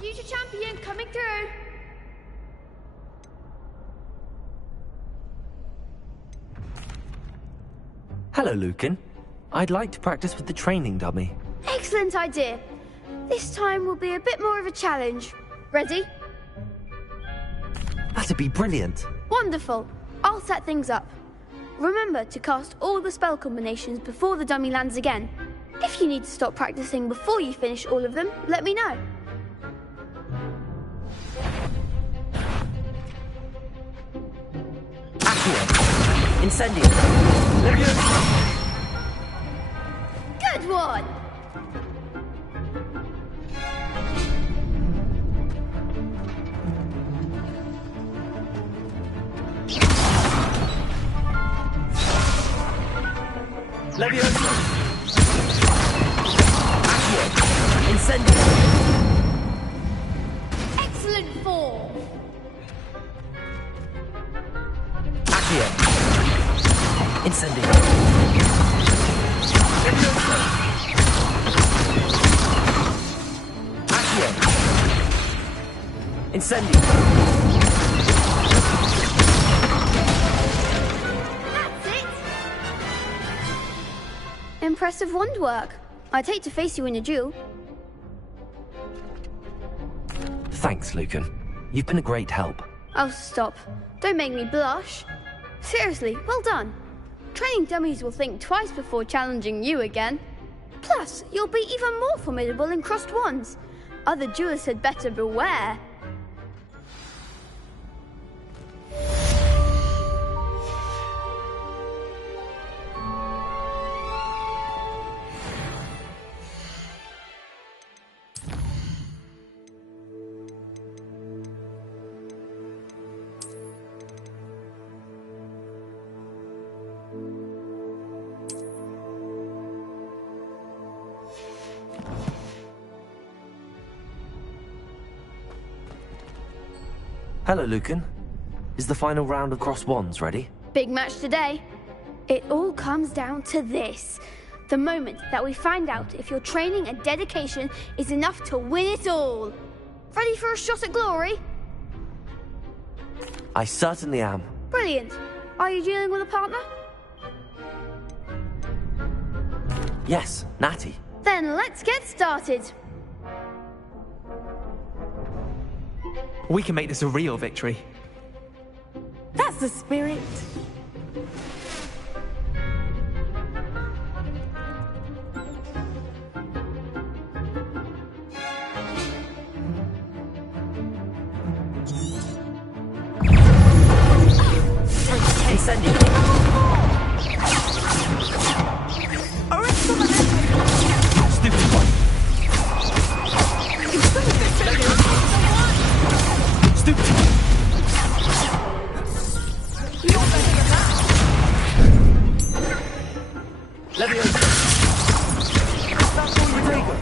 Future champion coming through. Hello, Lucan. I'd like to practice with the training dummy. Excellent idea. This time will be a bit more of a challenge. Ready? That'd be brilliant. Wonderful. I'll set things up. Remember to cast all the spell combinations before the dummy lands again. If you need to stop practicing before you finish all of them, let me know. Accio. Incendio. Leviosa. Good one! Leviosa. Accio. Incendio. Excellent form! Accio. Incendio. Leviosa. Accio. Incendio. That's it! Impressive wand work. I'd hate to face you in a duel. Thanks, Lucan. You've been a great help. Oh, stop. Don't make me blush. Seriously, well done. Training dummies will think twice before challenging you again. Plus, you'll be even more formidable in crossed wands. Other duelists had better beware. Hello, Lucan. Is the final round of cross wands ready? Big match today. It all comes down to this. The moment that we find out if your training and dedication is enough to win it all. Ready for a shot at glory? I certainly am. Brilliant. Are you dealing with a partner? Yes, Natty. Then let's get started. We can make this a real victory. That's the spirit. Incendio. Stupid one. Stupid one. Leviosa. Rodrigo.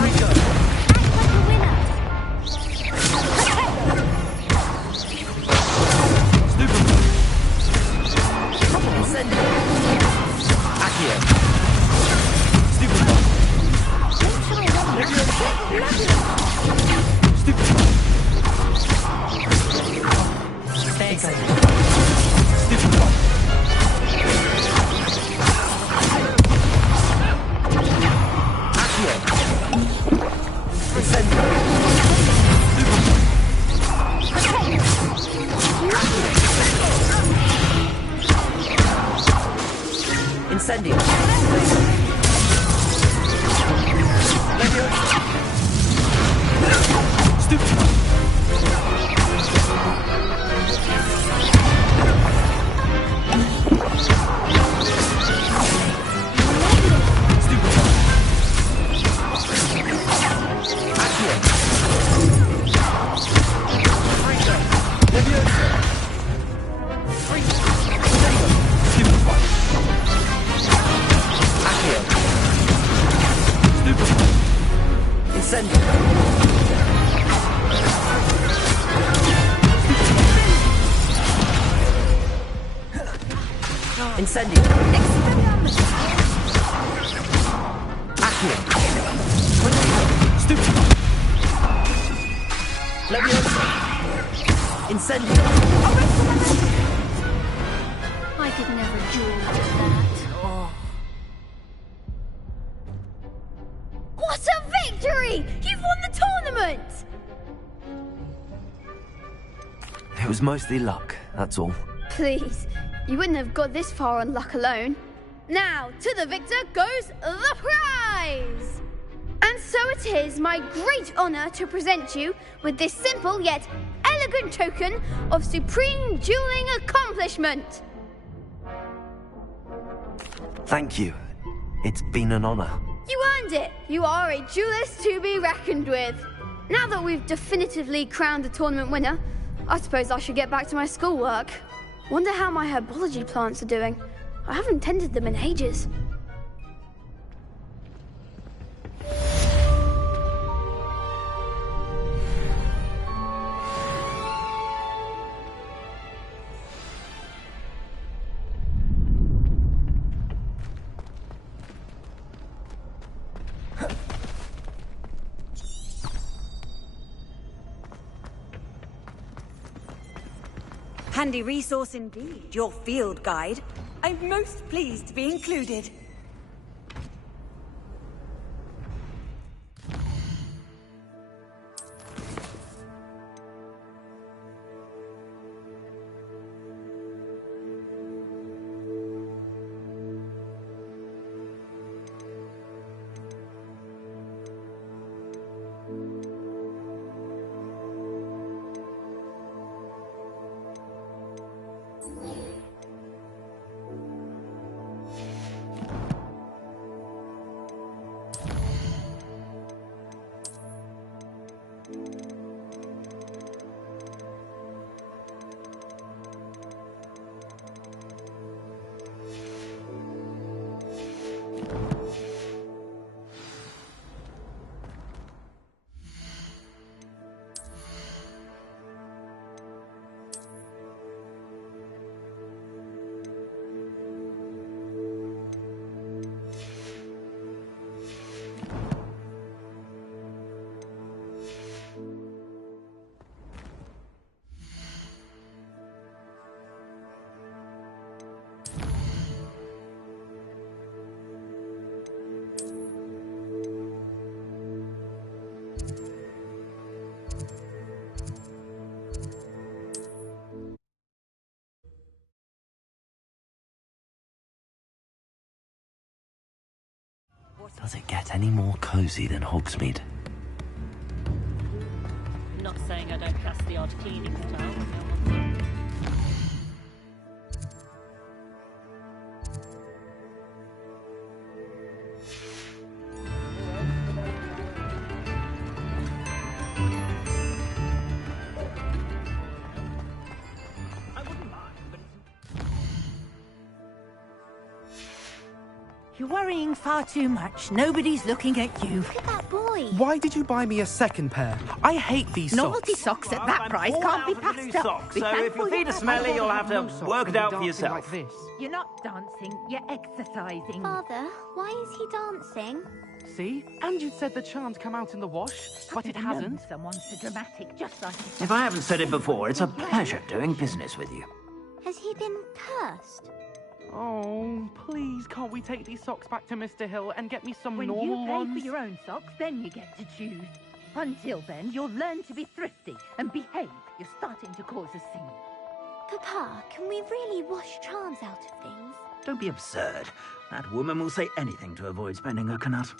Rico. Stupid one. Incendio. Accio. Stupid one. Stupid one. Thanks. Stupid one. Accio. Incendio. Stupid one. Incendio. Leviosa. Stupid one. Stupid one. Accio. Freezer. Leviosa. Freezer. Stupid one. Accio. Stupid one. Incendio. Incendio. Accio. send you... I could never dream of that. Oh. What a victory! You've won the tournament! It was mostly luck, that's all. Please, you wouldn't have got this far on luck alone. Now, to the victor goes the prize! And so it is my great honor to present you with this simple yet elegant token of supreme dueling accomplishment. Thank you. It's been an honor. You earned it. You are a duelist to be reckoned with. Now that we've definitively crowned the tournament winner, I suppose I should get back to my schoolwork. Wonder how my herbology plants are doing. I haven't tended them in ages. Handy resource indeed, your field guide. I'm most pleased to be included. Does it get any more cozy than Hogsmeade? Not saying I don't cast the odd cleaning spell. You're worrying far too much. Nobody's looking at you. Look at that boy. Why did you buy me a second pair? I hate these Novelty socks. socks at that price can't be passed up. Be So if thankful your feet you are have smelly, one. you'll have to No socks work it can out be for dancing yourself. Like this. You're not dancing, you're exercising. Father, why is he dancing? See? And you said the charms come out in the wash, but it I've hasn't. known someone so dramatic, just like this. If I haven't said it before, it's a pleasure doing business with you. Has he been cursed? Oh, please, can't we take these socks back to Mr. Hill and get me some When normal you pay ones? for your own socks, then you get to choose. Until then, you'll learn to be thrifty and behave. You're starting to cause a scene. Papa, can we really wash charms out of things? Don't be absurd. That woman will say anything to avoid spending her canut.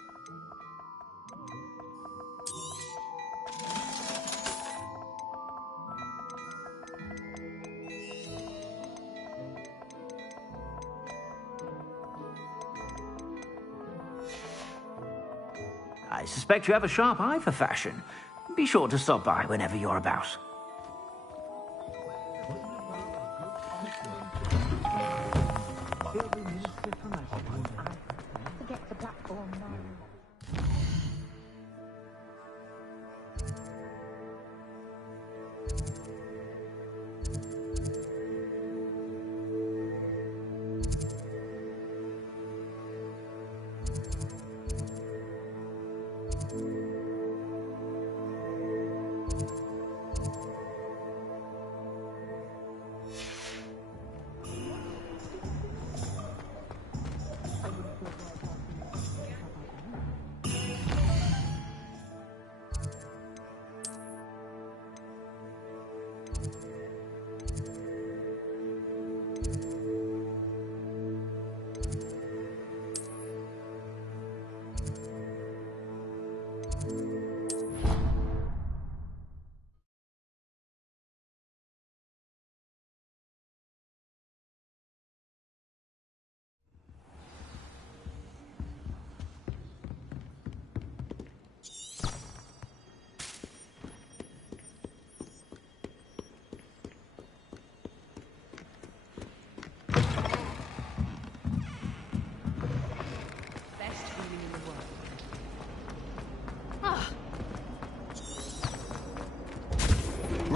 I suspect you have a sharp eye for fashion. Be sure to stop by whenever you're about. Forget the platform now.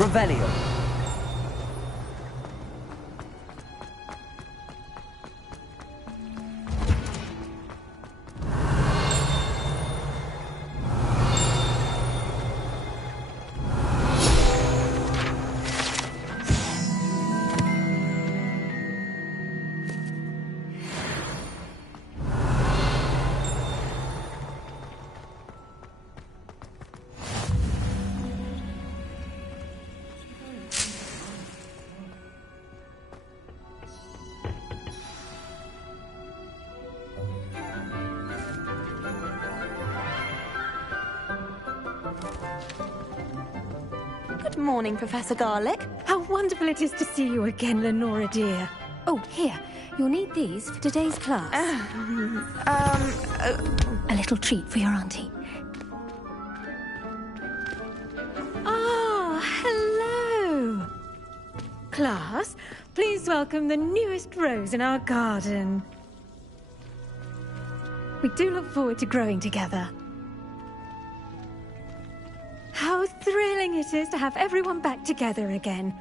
Revelio. Good morning, Professor Garlic. How wonderful it is to see you again, Lenora dear. Oh, here. You'll need these for today's class. A little treat for your auntie. Ah, hello. Class, please welcome the newest rose in our garden. We do look forward to growing together. How thrilling it is to have everyone back together again.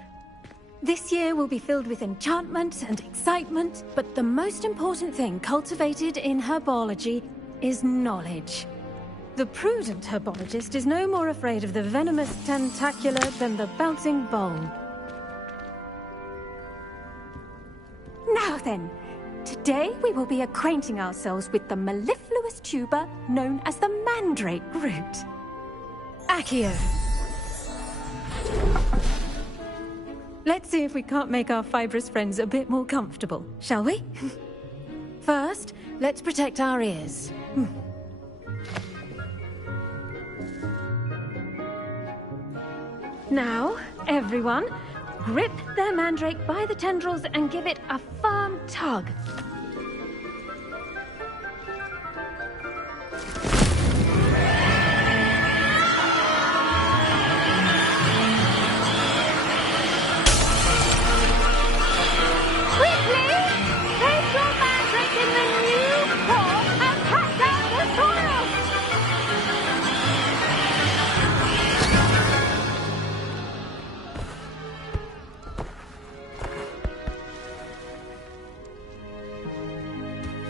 This year will be filled with enchantment and excitement, but the most important thing cultivated in herbology is knowledge. The prudent herbologist is no more afraid of the venomous tentacula than the bouncing bowl. Now then, today we will be acquainting ourselves with the mellifluous tuber known as the mandrake root. Accio. Let's see if we can't make our fibrous friends a bit more comfortable, shall we? First, let's protect our ears. Now, everyone, grip their mandrake by the tendrils and give it a firm tug.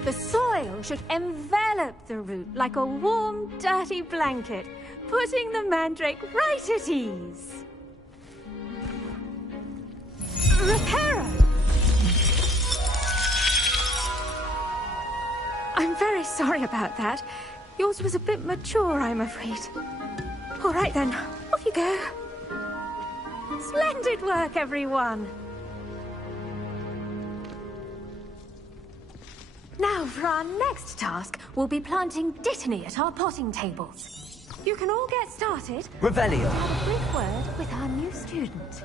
The soil should envelop the root like a warm, dirty blanket, putting the mandrake right at ease. Reparo! I'm very sorry about that. Yours was a bit mature, I'm afraid. All right then, off you go. Splendid work, everyone. Now, for our next task, we'll be planting dittany at our potting tables. You can all get started. Revelio. Have a brief word with our new student.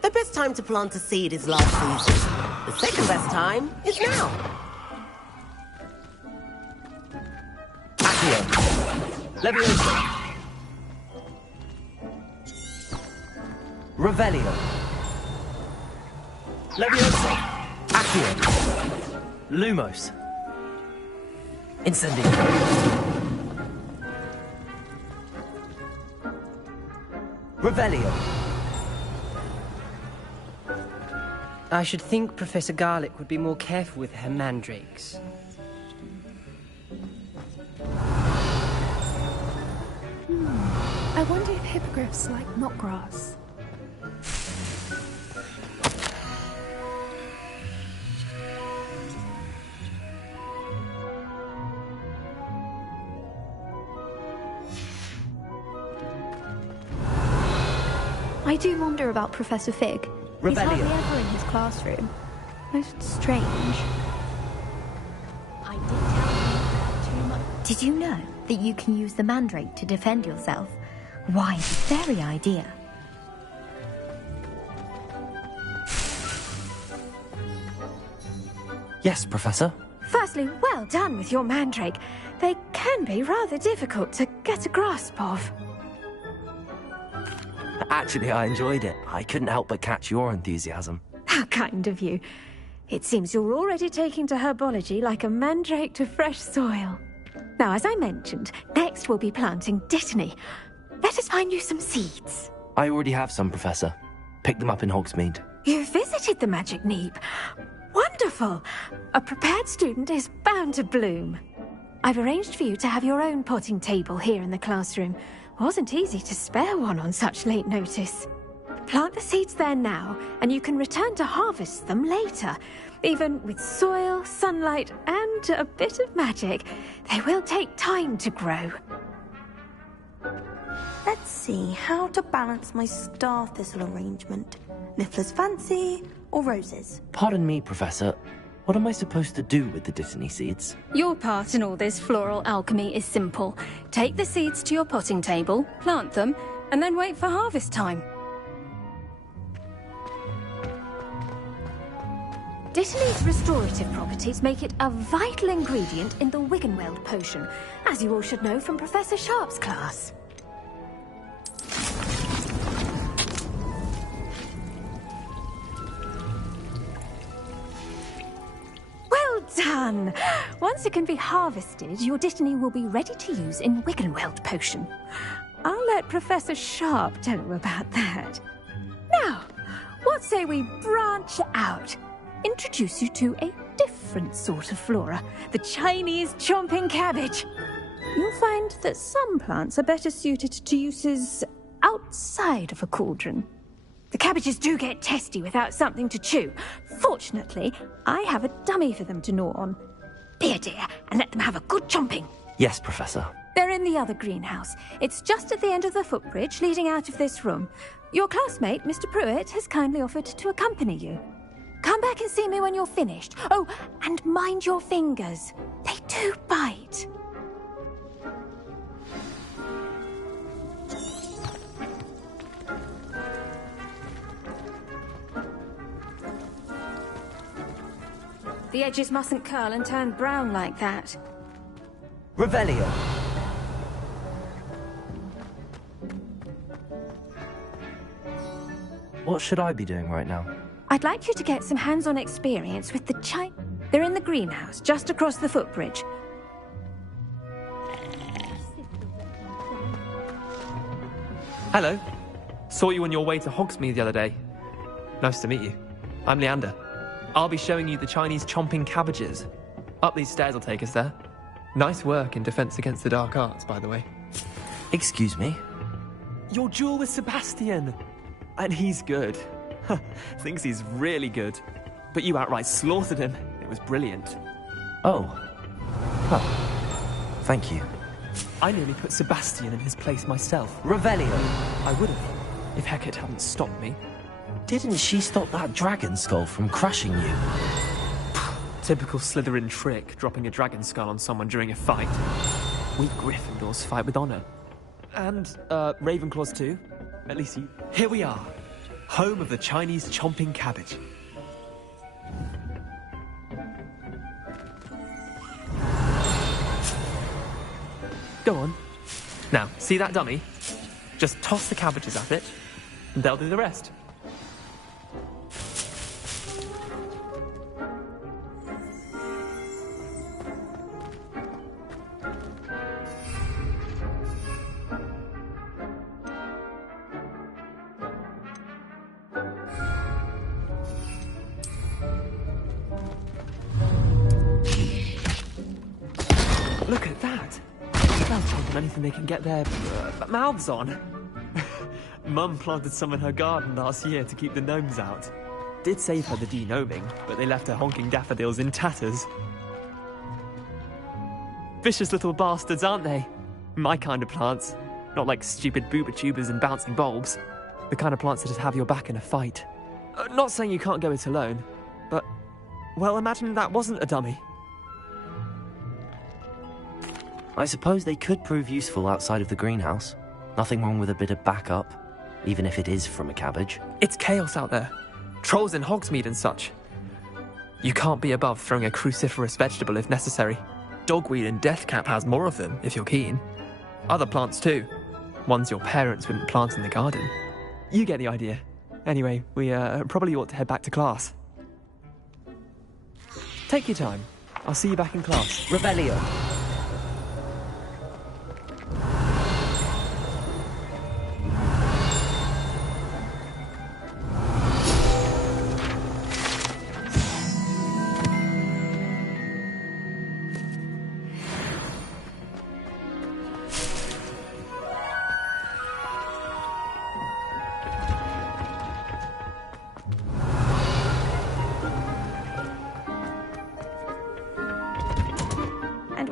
The best time to plant a seed is last season. The second best time is now. Accio. Leviosa. Revelio. Leviosa. Accio. Lumos. Incendio. Revelio. I should think Professor Garlic would be more careful with her mandrakes. I wonder if hippogriffs like knotgrass. I do wonder about Professor Fig. He's hardly ever in his classroom. Most strange. I did tell you too much. Did you know that you can use the mandrake to defend yourself? Why, the very idea. Yes, Professor. Firstly, well done with your mandrake. They can be rather difficult to get a grasp of. Actually, I enjoyed it. I couldn't help but catch your enthusiasm. How kind of you. It seems you're already taking to herbology like a mandrake to fresh soil. Now, as I mentioned, next we'll be planting dittany. Let us find you some seeds. I already have some, Professor. Picked them up in Hogsmeade. You visited the Magic Neep. Wonderful! A prepared student is bound to bloom. I've arranged for you to have your own potting table here in the classroom. Wasn't easy to spare one on such late notice. Plant the seeds there now, and you can return to harvest them later. Even with soil, sunlight, and a bit of magic, they will take time to grow. Let's see how to balance my star thistle arrangement. Niffler's fancy or roses? Pardon me, Professor. What am I supposed to do with the Dittany seeds? Your part in all this floral alchemy is simple. Take the seeds to your potting table, plant them, and then wait for harvest time. Dittany's restorative properties make it a vital ingredient in the Wiggenweld potion, as you all should know from Professor Sharp's class. Well done! Once it can be harvested, your Dittany will be ready to use in Wiggenweld potion. I'll let Professor Sharp tell you about that. Now, what say we branch out? Introduce you to a different sort of flora, the Chinese chomping cabbage. You'll find that some plants are better suited to uses outside of a cauldron. The cabbages do get testy without something to chew. Fortunately, I have a dummy for them to gnaw on. Be a dear and let them have a good chomping. Yes, Professor. They're in the other greenhouse. It's just at the end of the footbridge leading out of this room. Your classmate, Mr. Pruitt, has kindly offered to accompany you. Come back and see me when you're finished. Oh, and mind your fingers. They do bite. The edges mustn't curl and turn brown like that. Revelio. What should I be doing right now? I'd like you to get some hands-on experience with the They're in the greenhouse, just across the footbridge. Hello. Saw you on your way to Hogsmeade the other day. Nice to meet you. I'm Leander. I'll be showing you the Chinese chomping cabbages. Up these stairs will take us there. Nice work in Defense Against the Dark Arts, by the way. Excuse me? Your duel with Sebastian! And he's good. Thinks he's really good. But you outright slaughtered him. It was brilliant. Oh. Huh. Thank you. I nearly put Sebastian in his place myself. Revelio! I would have, if Hecate hadn't stopped me. Didn't she stop that dragon skull from crushing you? Typical Slytherin trick, dropping a dragon skull on someone during a fight. We Gryffindors fight with honor. And, Ravenclaws too. At least you... Here we are. Home of the Chinese chomping cabbage. Go on. Now, see that dummy? Just toss the cabbages at it, and they'll do the rest. Look at that! They'll take on anything they can get their mouths on. Mum planted some in her garden last year to keep the gnomes out. Did save her the de-gnoming, but they left her honking daffodils in tatters. Vicious little bastards, aren't they? My kind of plants. Not like stupid booba tubers and bouncing bulbs. The kind of plants that just have your back in a fight. Not saying you can't go it alone, but... well, imagine that wasn't a dummy. I suppose they could prove useful outside of the greenhouse. Nothing wrong with a bit of backup, even if it is from a cabbage. It's chaos out there. Trolls in Hogsmeade and such. You can't be above throwing a cruciferous vegetable if necessary. Dogweed and deathcap has more of them, if you're keen. Other plants too. Ones your parents wouldn't plant in the garden. You get the idea. Anyway, we probably ought to head back to class. Take your time. I'll see you back in class. Revelio.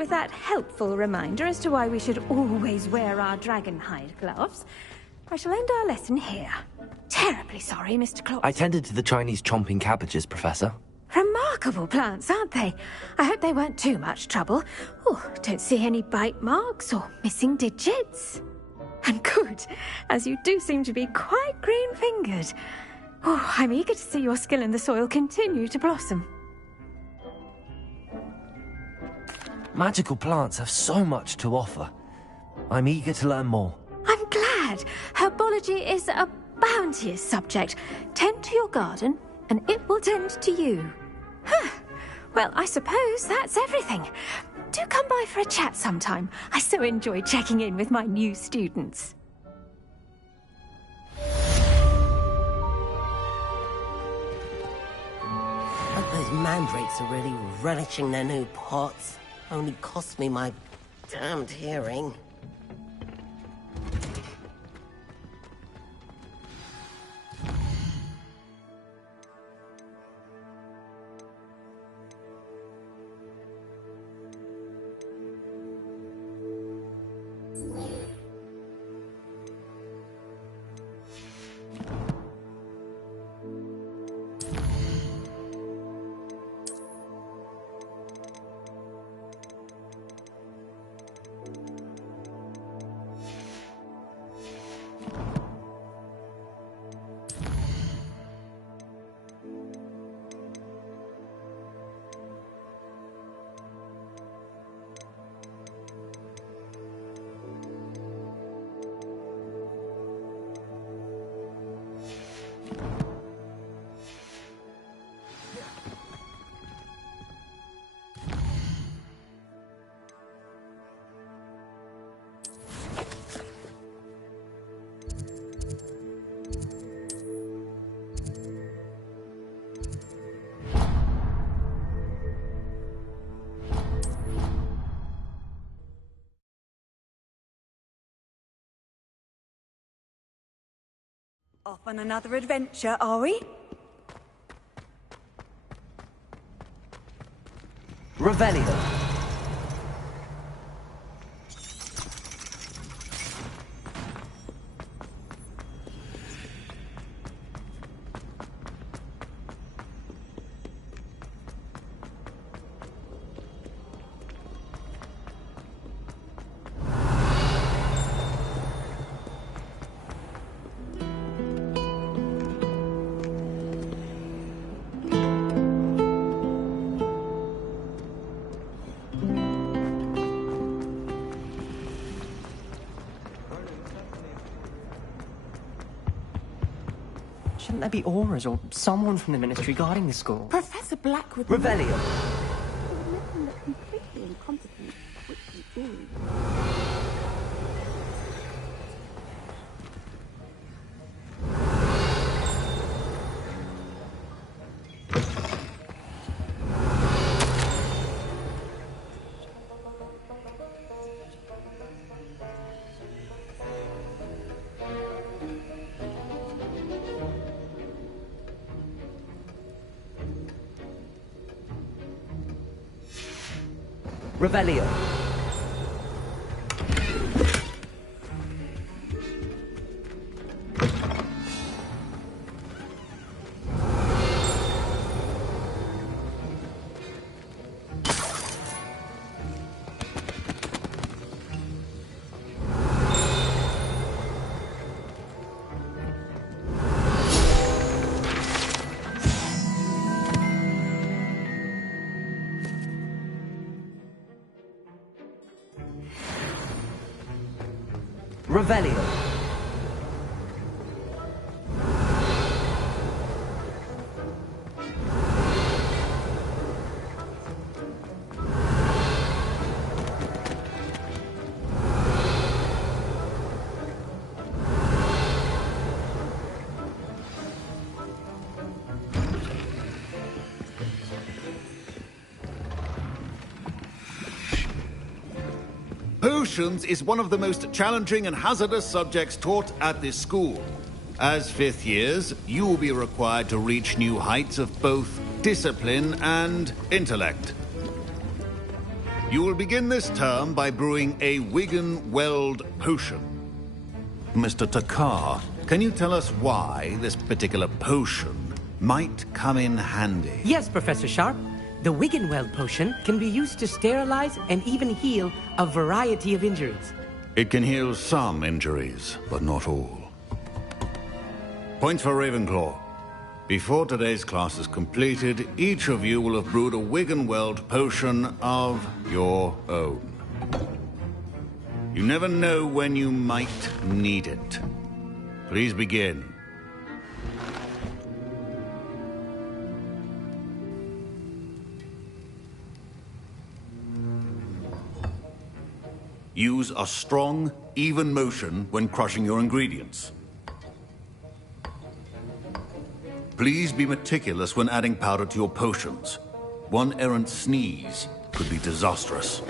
with that helpful reminder as to why we should always wear our dragonhide gloves, I shall end our lesson here. Terribly sorry, Mr. Claus. I tended to the Chinese chomping cabbages, Professor. Remarkable plants, aren't they? I hope they weren't too much trouble. Oh, don't see any bite marks or missing digits. And good, as you do seem to be quite green-fingered. Oh, I'm eager to see your skill in the soil continue to blossom. Magical plants have so much to offer. I'm eager to learn more. I'm glad. Herbology is a bounteous subject. Tend to your garden, and it will tend to you. Well, I suppose that's everything. Do come by for a chat sometime. I so enjoy checking in with my new students. Those mandrakes are really relishing their new pots. Only cost me my damned hearing. Off on another adventure, are we? Revelio. Shouldn't there be auras or someone from the Ministry guarding the school? Professor Blackwood... Revelio. Completely incompetent, which you do. Revelio. Revelio. Potions is one of the most challenging and hazardous subjects taught at this school. As fifth years, you will be required to reach new heights of both discipline and intellect. You will begin this term by brewing a Wigan Weld potion. Mr. Takar, can you tell us why this particular potion might come in handy? Yes, Professor Sharp. The Wiggenweld potion can be used to sterilize and even heal a variety of injuries. It can heal some injuries, but not all. Points for Ravenclaw. Before today's class is completed, each of you will have brewed a Wiggenweld potion of your own. You never know when you might need it. Please begin. Use a strong, even motion when crushing your ingredients. Please be meticulous when adding powder to your potions. One errant sneeze could be disastrous.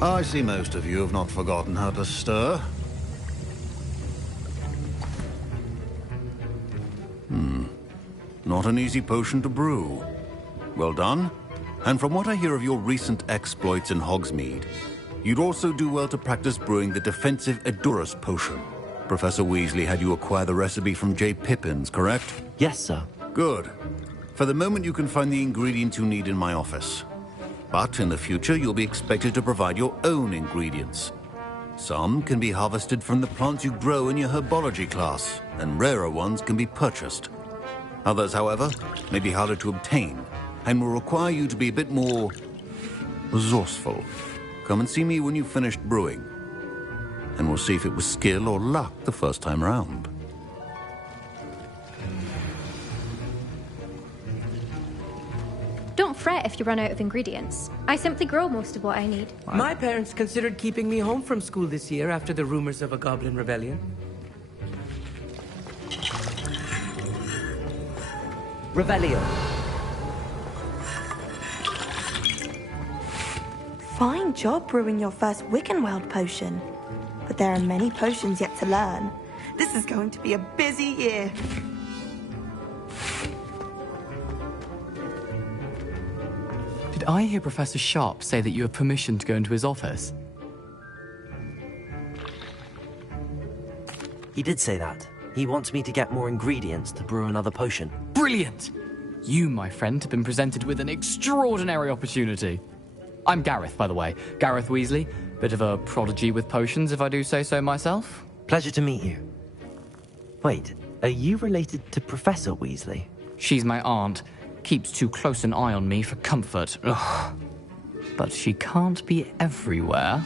I see most of you have not forgotten how to stir. Not an easy potion to brew. Well done. And from what I hear of your recent exploits in Hogsmeade, you'd also do well to practice brewing the defensive Edurus potion. Professor Weasley had you acquire the recipe from J. Pippins, correct? Yes, sir. Good. For the moment, you can find the ingredients you need in my office. But in the future, you'll be expected to provide your own ingredients. Some can be harvested from the plants you grow in your herbology class, and rarer ones can be purchased. Others, however, may be harder to obtain, and will require you to be a bit more resourceful. Come and see me when you've finished brewing, and we'll see if it was skill or luck the first time round. Don't fret if you run out of ingredients. I simply grow most of what I need. My parents considered keeping me home from school this year after the rumors of a goblin rebellion. Revelio. Fine job brewing your first Wiggenweld potion. But there are many potions yet to learn. This is going to be a busy year. Did I hear Professor Sharp say that you have permission to go into his office? He did say that. He wants me to get more ingredients to brew another potion. Brilliant! You, my friend, have been presented with an extraordinary opportunity. I'm Gareth, by the way. Gareth Weasley. Bit of a prodigy with potions, if I do say so myself. Pleasure to meet you. Wait, are you related to Professor Weasley? She's my aunt. Keeps too close an eye on me for comfort. Ugh. But she can't be everywhere.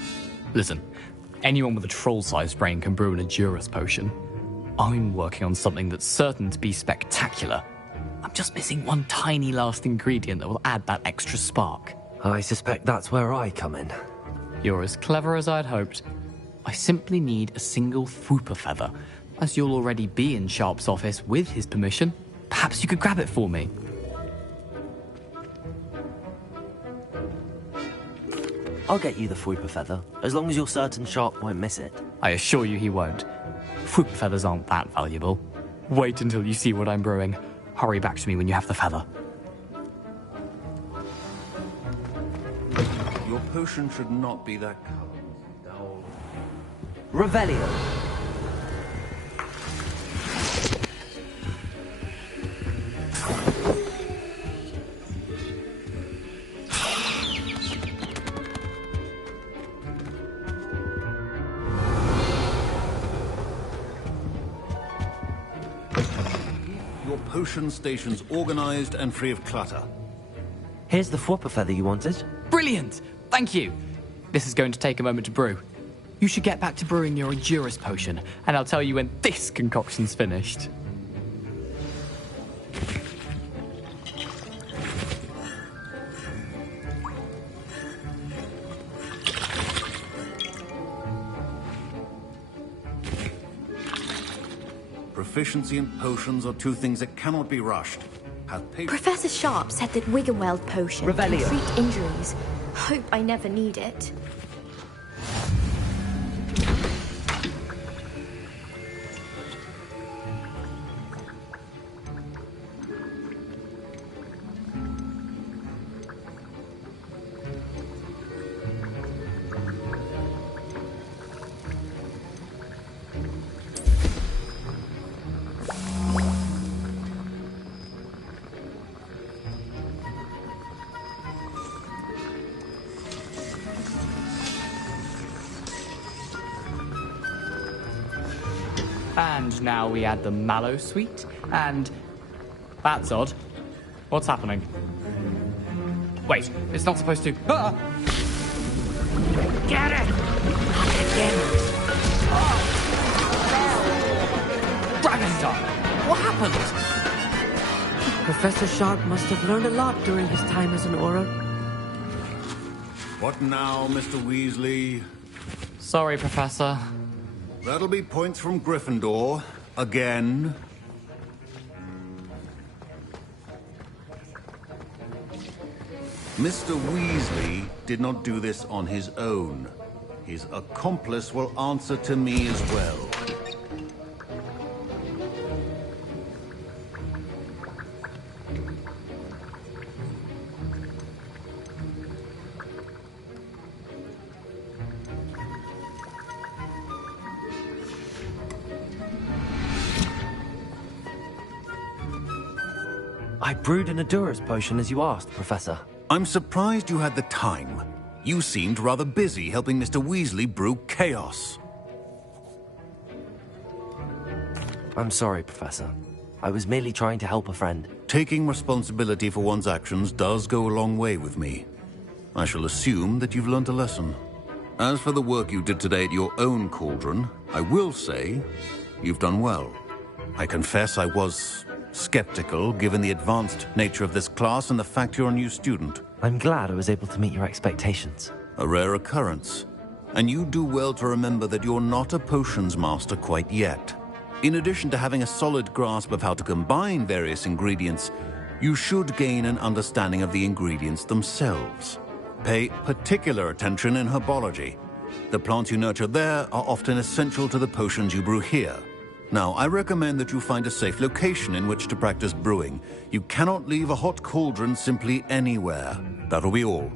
Listen, anyone with a troll-sized brain can brew an Edurus potion. I'm working on something that's certain to be spectacular. I'm just missing one tiny last ingredient that will add that extra spark. I suspect that's where I come in. You're as clever as I'd hoped. I simply need a single Fwooper feather. As you'll already be in Sharp's office with his permission, perhaps you could grab it for me. I'll get you the Fwooper feather, as long as you're certain Sharp won't miss it. I assure you he won't. Fwooper feathers aren't that valuable. Wait until you see what I'm brewing. Hurry back to me when you have the feather. Your potion should not be that color. Revelio. Your potion station's organized and free of clutter. Here's the Fwooper feather you wanted. Brilliant! Thank you! This is going to take a moment to brew. You should get back to brewing your Edurus potion, and I'll tell you when this concoction's finished. Proficiency and potions are two things that cannot be rushed. Have patience. Professor Sharp said that Wiggenweld potion can Revelio. treat injuries. Hope I never need it. And now we add the mallow sweet, and... That's odd. What's happening? Wait, it's not supposed to... Ah! Get it! Dragonstar! What happened? Professor Sharp must have learned a lot during his time as an Auror. What now, Mr. Weasley? Sorry, Professor. That'll be points from Gryffindor. Again. Mr. Weasley did not do this on his own. His accomplice will answer to me as well. I brewed an Adura's potion as you asked, Professor. I'm surprised you had the time. You seemed rather busy helping Mr. Weasley brew chaos. I'm sorry, Professor. I was merely trying to help a friend. Taking responsibility for one's actions does go a long way with me. I shall assume that you've learned a lesson. As for the work you did today at your own cauldron, I will say you've done well. I confess I was skeptical, given the advanced nature of this class and the fact you're a new student. I'm glad I was able to meet your expectations. A rare occurrence. And you do well to remember that you're not a potions master quite yet. In addition to having a solid grasp of how to combine various ingredients, you should gain an understanding of the ingredients themselves. Pay particular attention in herbology. The plants you nurture there are often essential to the potions you brew here. Now, I recommend that you find a safe location in which to practice brewing. You cannot leave a hot cauldron simply anywhere. That'll be all.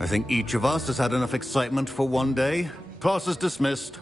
I think each of us has had enough excitement for one day. Class is dismissed.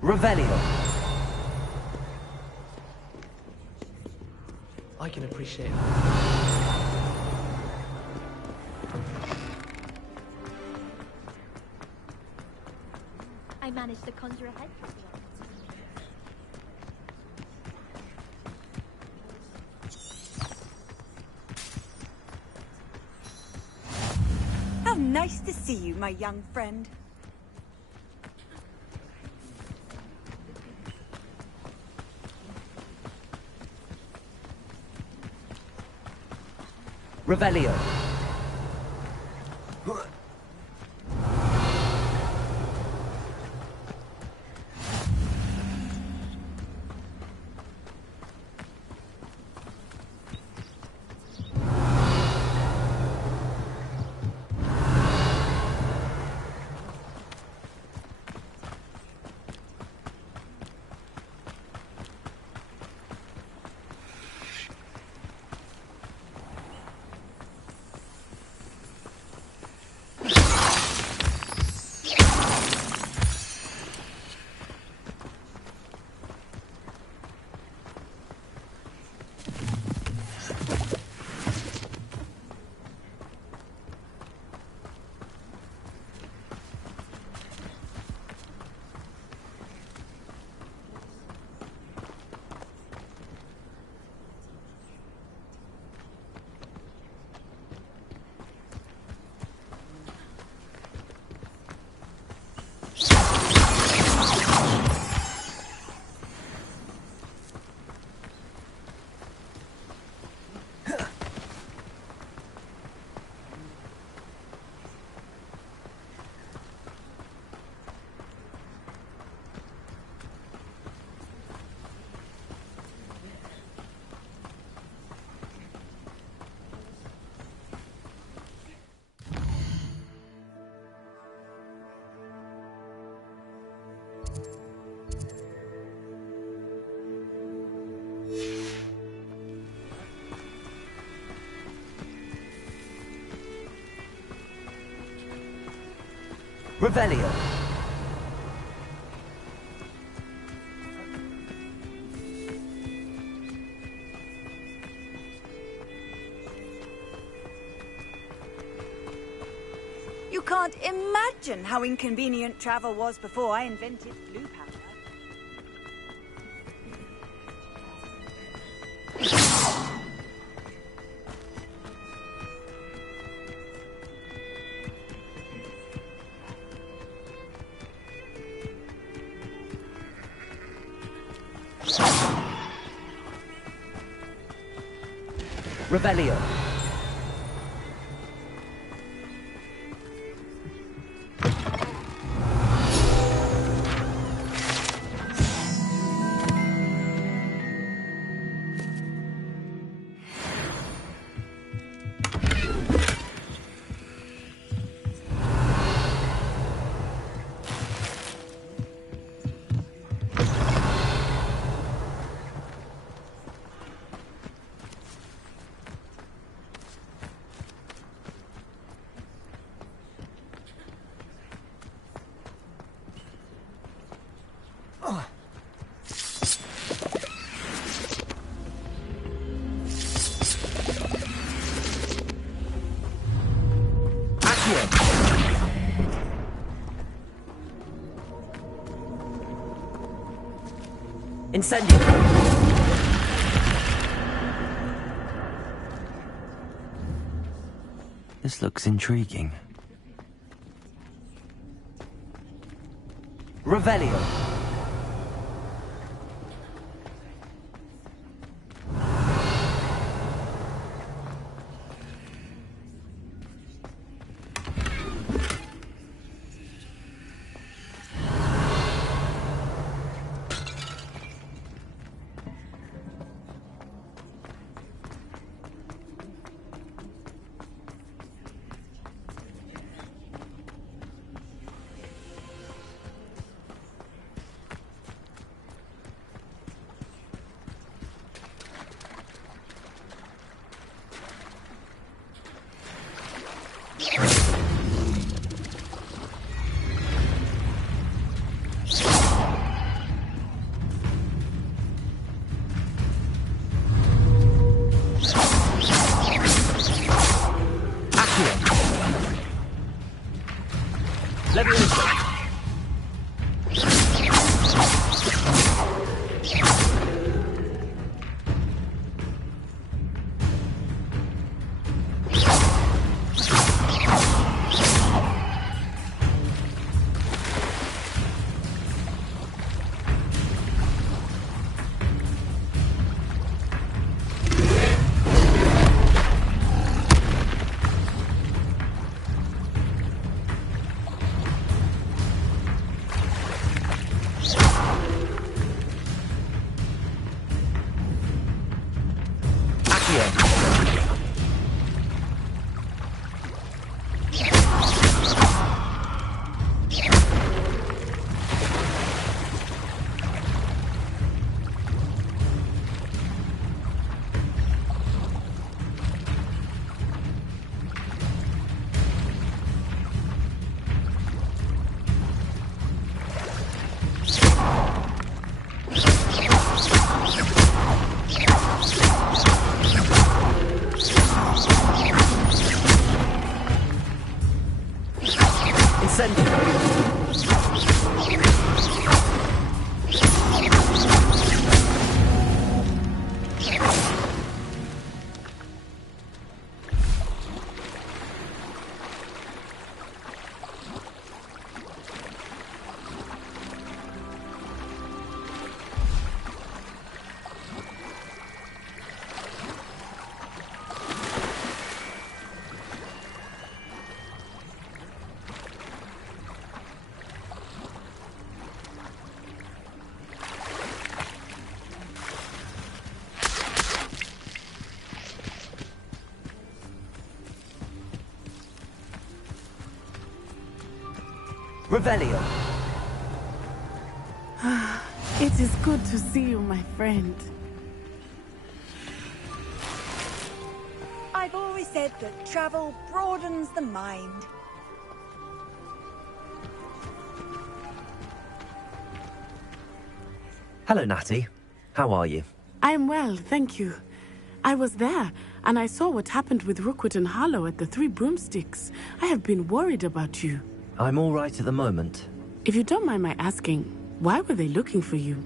Revelio. I can appreciate it. I managed to conjure a head. How Nice to see you, my young friend. Revelio. Revelio. You can't imagine how inconvenient travel was before I invented blue powder. Revelio. Incendio. This looks intriguing. Revelio. Revelio! Revelio. It is good to see you, my friend. I've always said that travel broadens the mind. Hello, Natty. How are you? I'm well, thank you. I was there, and I saw what happened with Rookwood and Harlow at the Three Broomsticks. I have been worried about you. I'm all right at the moment. If you don't mind my asking, why were they looking for you?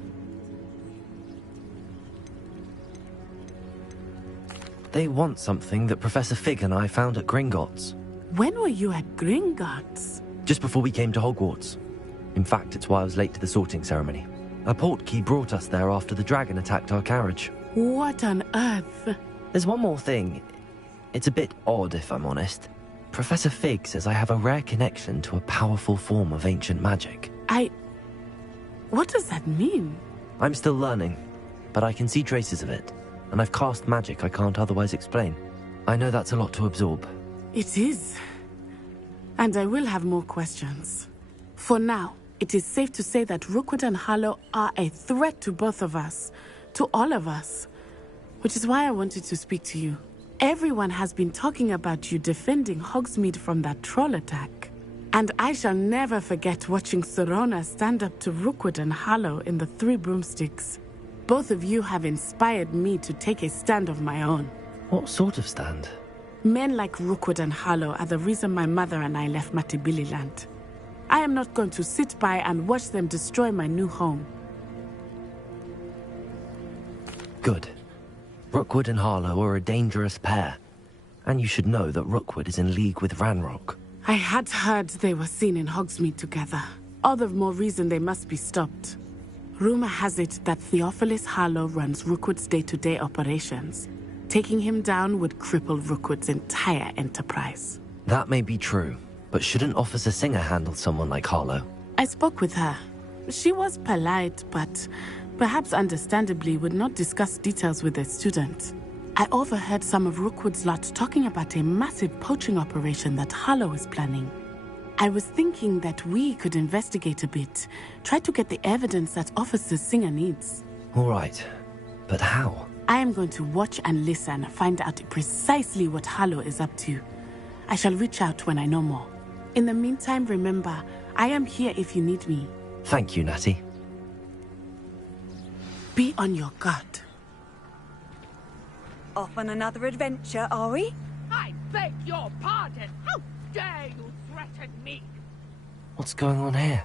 They want something that Professor Fig and I found at Gringotts. When were you at Gringotts? Just before we came to Hogwarts. In fact, it's why I was late to the sorting ceremony. A portkey brought us there after the dragon attacked our carriage. What on earth? There's one more thing. It's a bit odd, if I'm honest. Professor Fig says I have a rare connection to a powerful form of ancient magic. What does that mean? I'm still learning, but I can see traces of it, and I've cast magic I can't otherwise explain. I know that's a lot to absorb. It is. And I will have more questions. For now, it is safe to say that Rookwood and Harlow are a threat to both of us, to all of us, which is why I wanted to speak to you. Everyone has been talking about you defending Hogsmeade from that troll attack. And I shall never forget watching Sorona stand up to Rookwood and Harlow in the Three Broomsticks. Both of you have inspired me to take a stand of my own. What sort of stand? Men like Rookwood and Harlow are the reason my mother and I left Matabeleland. I am not going to sit by and watch them destroy my new home. Good. Rookwood and Harlow are a dangerous pair. And you should know that Rookwood is in league with Ranrock. I had heard they were seen in Hogsmeade together. All the more reason they must be stopped. Rumor has it that Theophilus Harlow runs Rookwood's day-to-day operations. Taking him down would cripple Rookwood's entire enterprise. That may be true, but shouldn't Officer Singer handle someone like Harlow? I spoke with her. She was polite, but perhaps understandably would not discuss details with a student. I overheard some of Rookwood's lot talking about a massive poaching operation that Harlow is planning. I was thinking that we could investigate a bit, try to get the evidence that Officer Singer needs. All right, but how? I am going to watch and listen, find out precisely what Harlow is up to. I shall reach out when I know more. In the meantime, remember, I am here if you need me. Thank you, Natty. Be on your guard. Off on another adventure, are we? I beg your pardon! How dare you threaten me? What's going on here?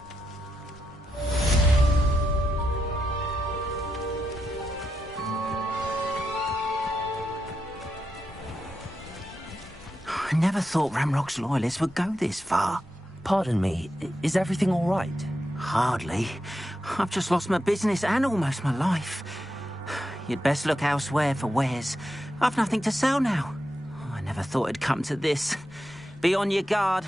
I never thought Ranrock's loyalists would go this far. Pardon me, is everything all right? Hardly. I've just lost my business and almost my life. You'd best look elsewhere for wares. I've nothing to sell now. I never thought it'd come to this. Be on your guard.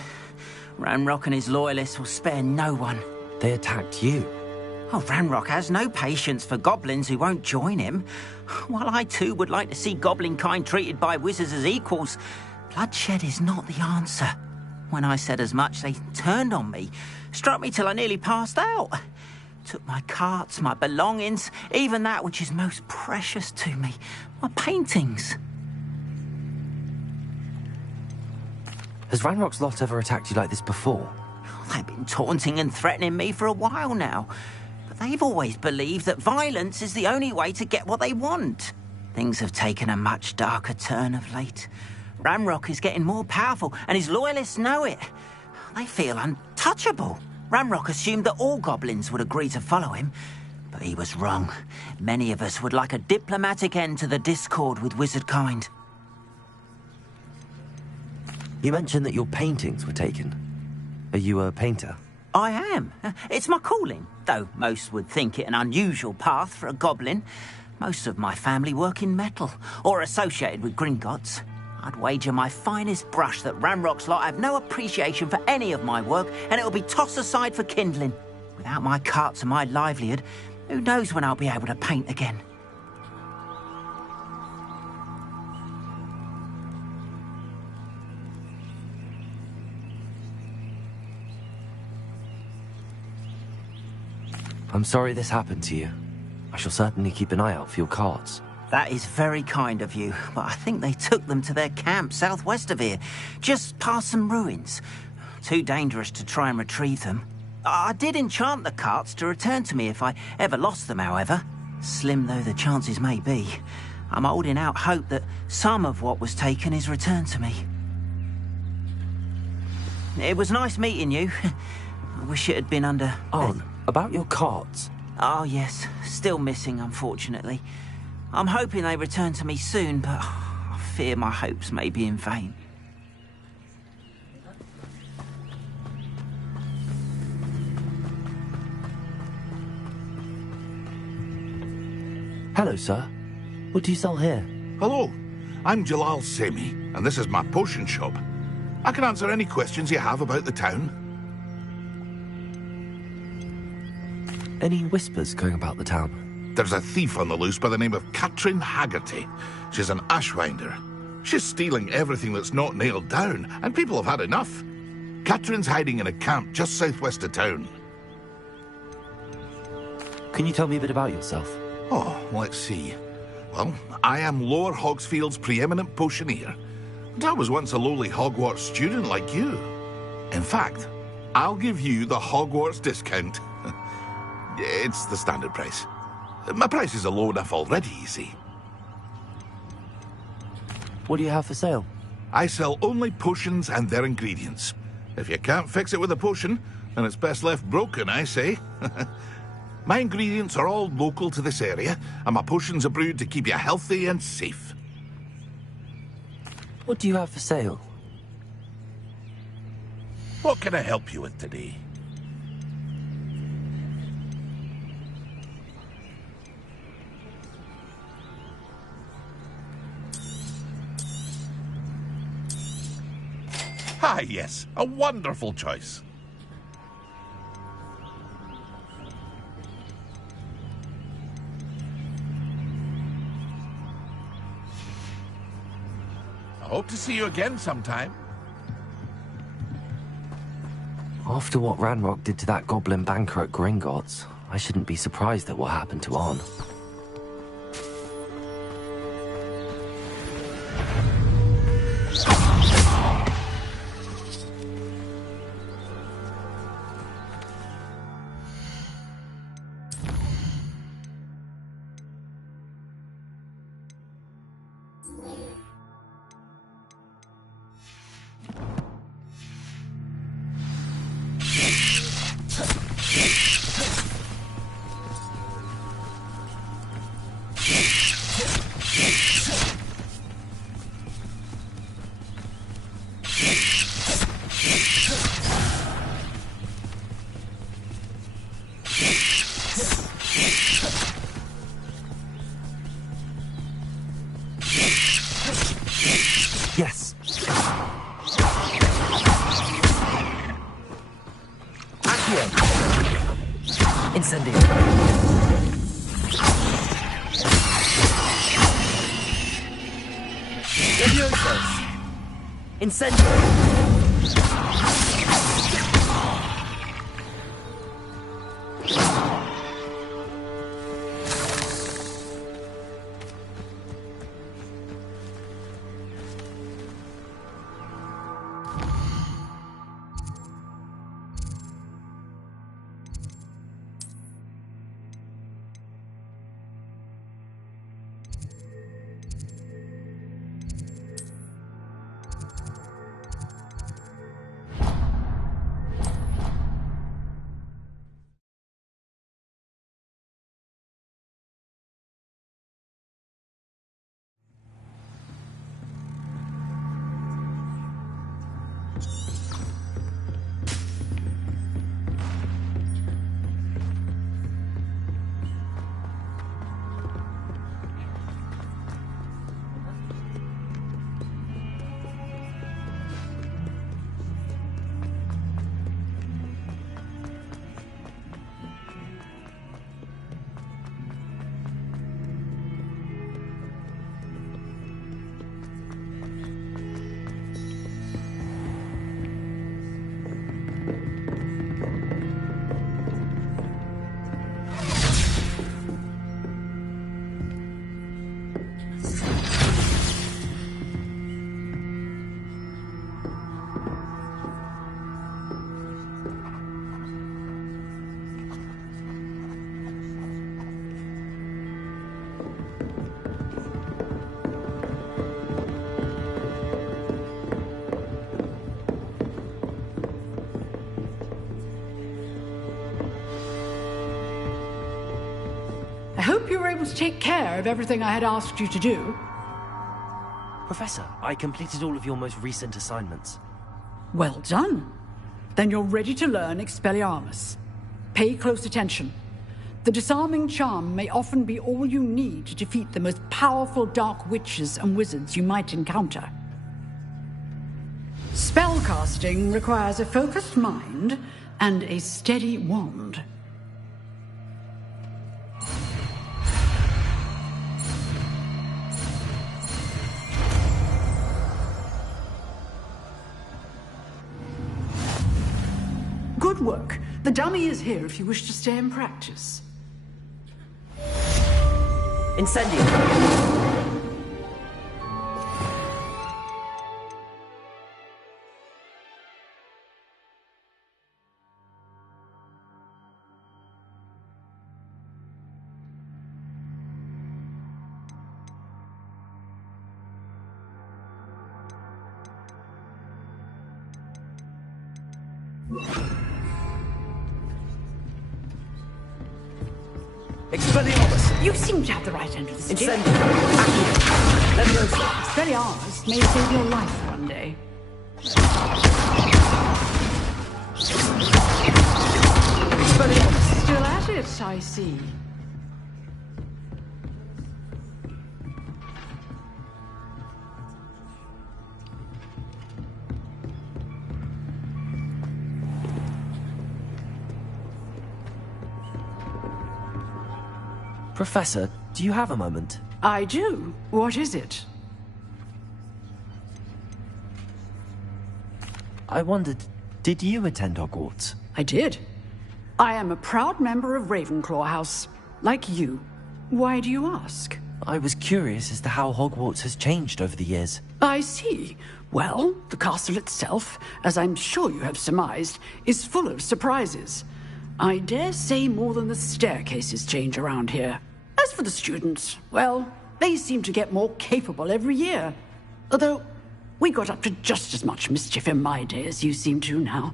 Ranrock and his loyalists will spare no one. They attacked you? Oh, Ranrock has no patience for goblins who won't join him. While I too would like to see goblin kind treated by wizards as equals, bloodshed is not the answer. When I said as much, they turned on me, struck me till I nearly passed out. Took my carts, my belongings, even that which is most precious to me, my paintings. Has Ranrock's lot ever attacked you like this before? They've been taunting and threatening me for a while now. But they've always believed that violence is the only way to get what they want. Things have taken a much darker turn of late. Ranrock is getting more powerful, and his loyalists know it. They feel untouchable. Ranrock assumed that all goblins would agree to follow him, but he was wrong. Many of us would like a diplomatic end to the discord with wizard kind. You mentioned that your paintings were taken. Are you a painter? I am. It's my calling, though most would think it an unusual path for a goblin. Most of my family work in metal, or associated with Gringotts. I'd wager my finest brush that Ranrock's lot have no appreciation for any of my work, and it'll be tossed aside for kindling. Without my carts and my livelihood, who knows when I'll be able to paint again? I'm sorry this happened to you. I shall certainly keep an eye out for your carts. That is very kind of you, but I think they took them to their camp southwest of here, just past some ruins. Too dangerous to try and retrieve them. I did enchant the carts to return to me if I ever lost them, however. Slim though the chances may be, I'm holding out hope that some of what was taken is returned to me. It was nice meeting you. I wish it had been under... On, about your carts. Oh yes, still missing, unfortunately. I'm hoping they return to me soon, but I fear my hopes may be in vain. Hello, sir. What do you sell here? Hello, I'm Jalal Semi, and this is my potion shop. I can answer any questions you have about the town. Any whispers going about the town? There's a thief on the loose by the name of Katrin Haggerty. She's an ashwinder. She's stealing everything that's not nailed down, and people have had enough. Katrin's hiding in a camp just southwest of town. Can you tell me a bit about yourself? Oh, let's see. Well, I am Lower Hogsfield's preeminent potioneer. And I was once a lowly Hogwarts student like you. In fact, I'll give you the Hogwarts discount. It's the standard price. My prices are low enough already, you see. What do you have for sale? I sell only potions and their ingredients. If you can't fix it with a potion, then it's best left broken, I say. My ingredients are all local to this area, and my potions are brewed to keep you healthy and safe. What do you have for sale? What can I help you with today? Ah, yes, a wonderful choice. I hope to see you again sometime. After what Ranrock did to that goblin banker at Gringotts, I shouldn't be surprised at what happened to On. Leviosos! Incendio! I hope you were able to take care of everything I had asked you to do. Professor, I completed all of your most recent assignments. Well done. Then you're ready to learn Expelliarmus. Pay close attention. The disarming charm may often be all you need to defeat the most powerful dark witches and wizards you might encounter. Spellcasting requires a focused mind and a steady wand. Good work. The dummy is here if you wish to stay and practice. Incendio! Expelliarmus! You seem to have the right end of the stick. Incendio! Accio! Levioso! Expelliarmus may save your life one day. Expelliarmus still at it, I see. Professor, do you have a moment? I do. What is it? I wondered, did you attend Hogwarts? I did. I am a proud member of Ravenclaw House, like you. Why do you ask? I was curious as to how Hogwarts has changed over the years. I see. Well, the castle itself, as I'm sure you have surmised, is full of surprises. I dare say more than the staircases change around here. As for the students, well, they seem to get more capable every year. Although, we got up to just as much mischief in my day as you seem to now.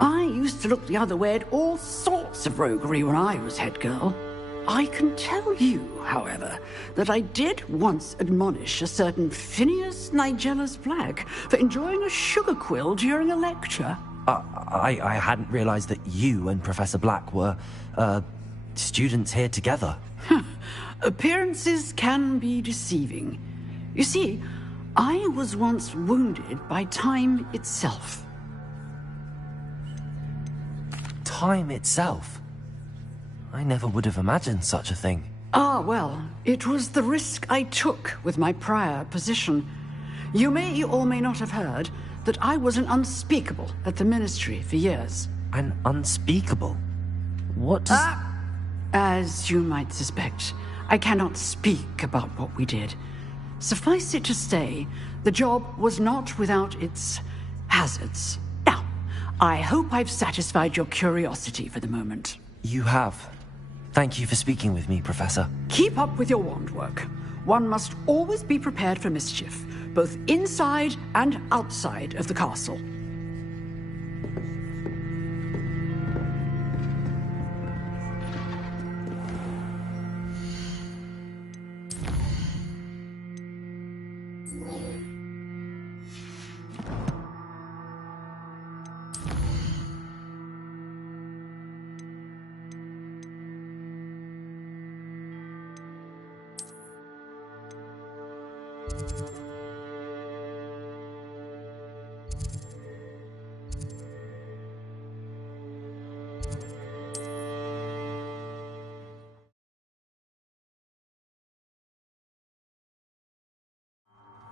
I used to look the other way at all sorts of roguery when I was head girl. I can tell you, however, that I did once admonish a certain Phineas Nigellus Black for enjoying a sugar quill during a lecture. I hadn't realized that you and Professor Black were, students here together. Appearances can be deceiving. You see, I was once wounded by time itself. Time itself? I never would have imagined such a thing. Ah, well, it was the risk I took with my prior position. You may or may not have heard that I was an unspeakable at the Ministry for years. An unspeakable? What does... As you might suspect, I cannot speak about what we did. Suffice it to say, the job was not without its hazards. Now, I hope I've satisfied your curiosity for the moment. You have. Thank you for speaking with me, Professor. Keep up with your wand work. One must always be prepared for mischief, both inside and outside of the castle.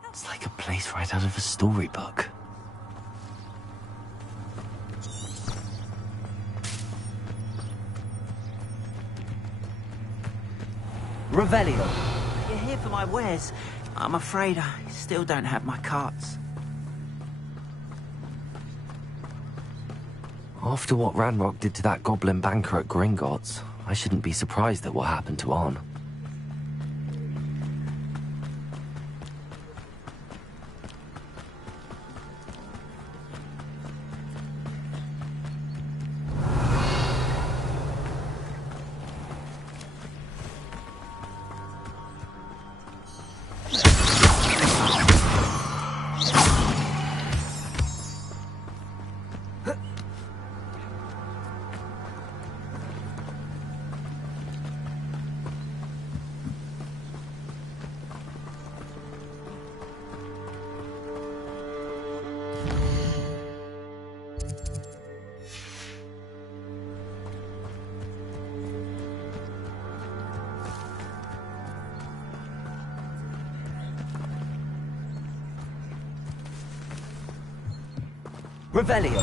It's like a place right out of a storybook. Revelio. You're here for my wares. I'm afraid I still don't have my carts. After what Ranrock did to that goblin banker at Gringotts, I shouldn't be surprised at what happened to Arn. Revelio.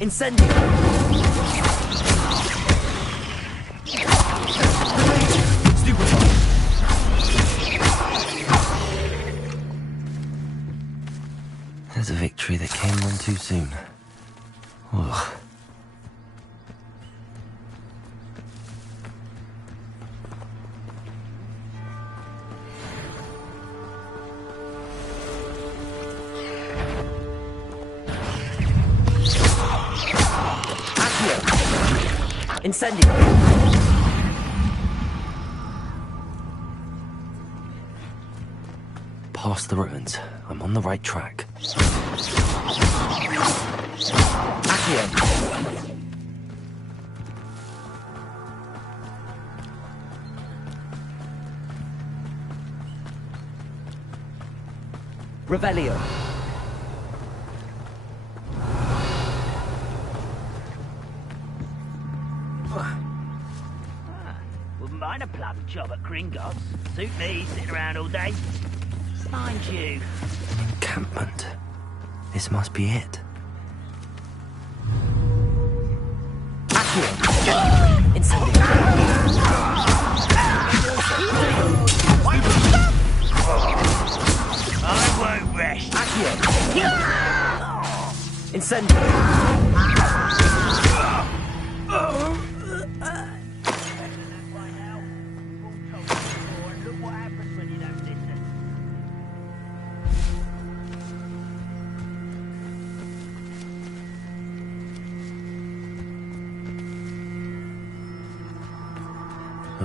Incendio! There's a victory that came on too soon. Ugh. Incendio! Past the ruins. I'm on the right track. Accio! Revelio! Wouldn't mind a plum job at Gringotts. Suit me, sitting around all day. Mind you. An encampment. This must be it. Accio! Incendio! I won't rest. Accio! Incendio!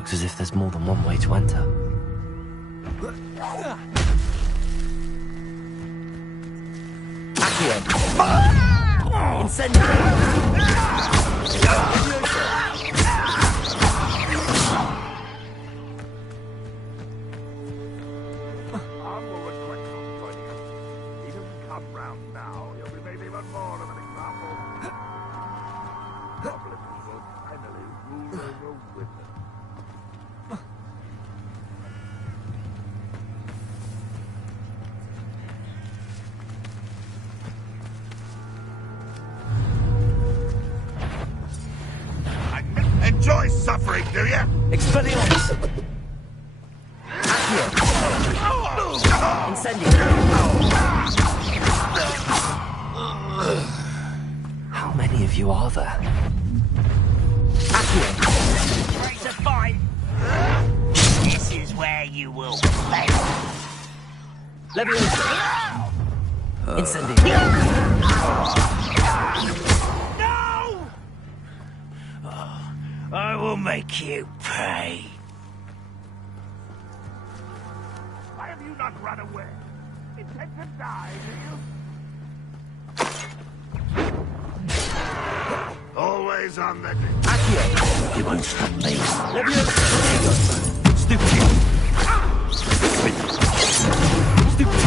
Looks as if there's more than one way to enter. Enjoy suffering, do you? Expelliarmus! Accio! Incendio! How many of you are there? Accio! Ready to fight? This is where you will fail. Leviosa! Incendio! I will make you pay. Why have you not run away? Intend to die, do you? Always on the... Accio! You won't stop me. Leviosa! Stupid. Stupid!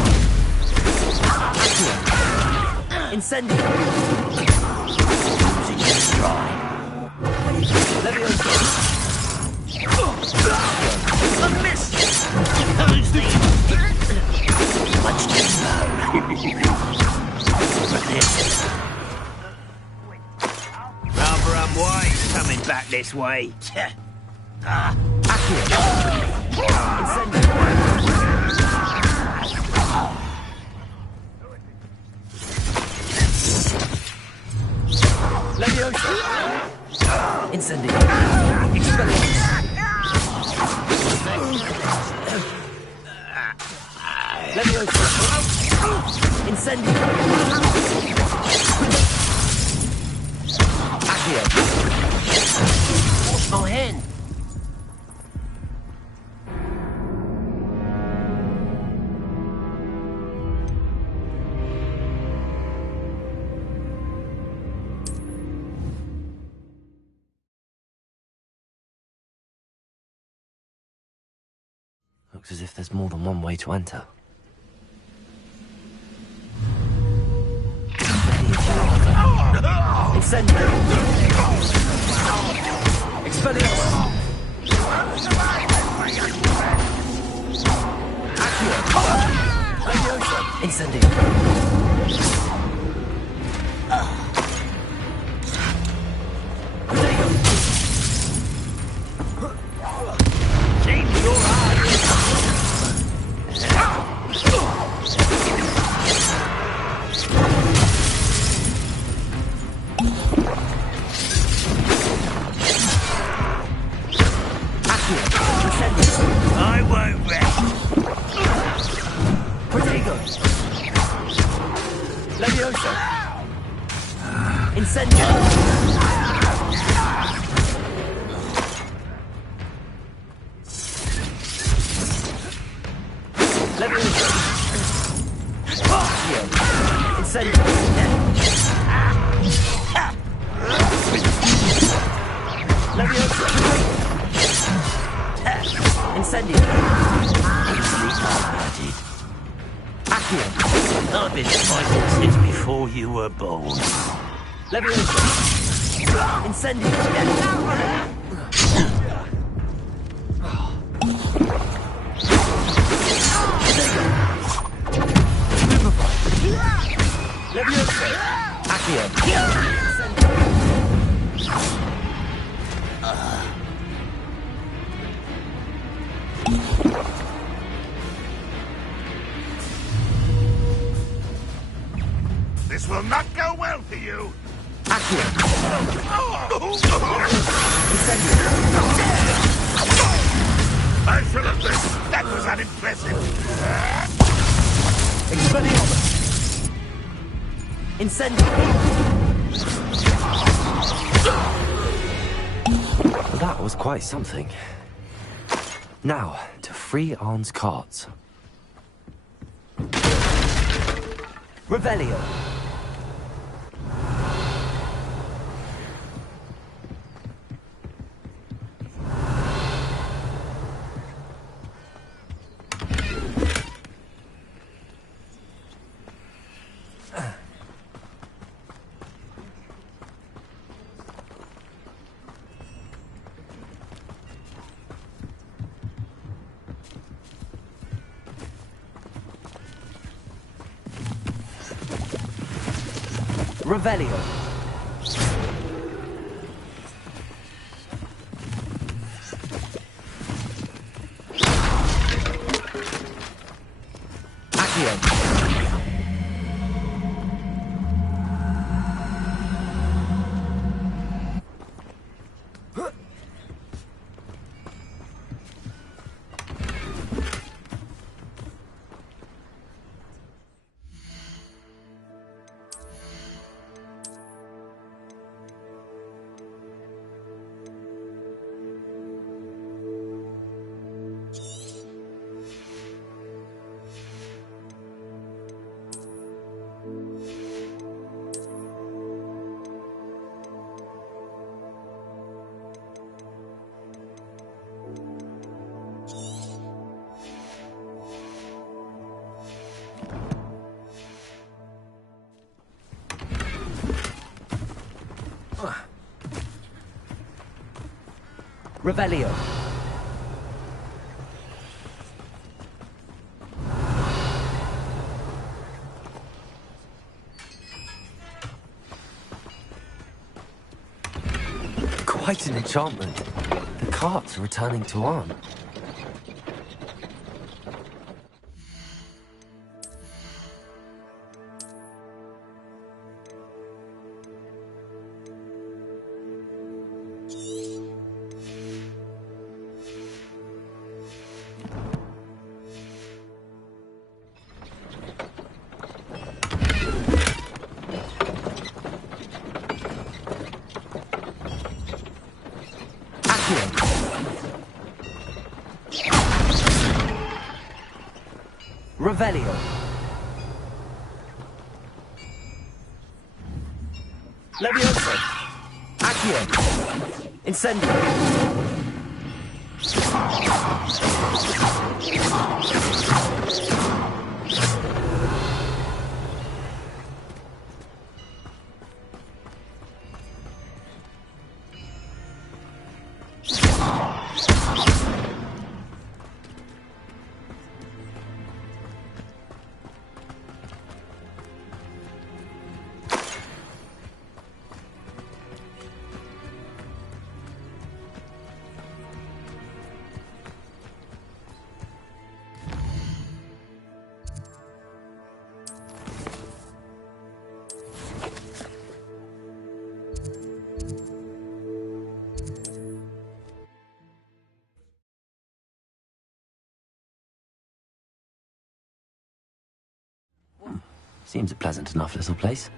Accio! Incendio! Losing your stride. Leviosa! A miss! Who's the... Much too low. But this... Rather unwise coming back this way. Accio! Incendio! Leviosa! Incendio! Expelliarmus! Leviosa! Incendio! Accio! Wash my hand! Looks as if there's more than one way to enter. Incendio! Expelliarmus! Accio! Leviosa! Incendio! Protego! Seems you're right. I won't rest. Protego! Leviosa! Incendio! Leviosa! Accio! Incendio! Leviosa! Incendio! Accio! I've been fighting since before you were born. Leviosa! Incendio! Leviosa! Accio! This will not go well for you. Accio! Incendio! I should have missed. That was unimpressive. Expelliarmus! Incendio! That was quite something. Now, to free Arn's carts. Revelio! Revelio. Accio. Revelio. Quite an enchantment. The carts are returning to Arn. Revelio. Levioso. Accio. Incendio. Seems a pleasant enough little place.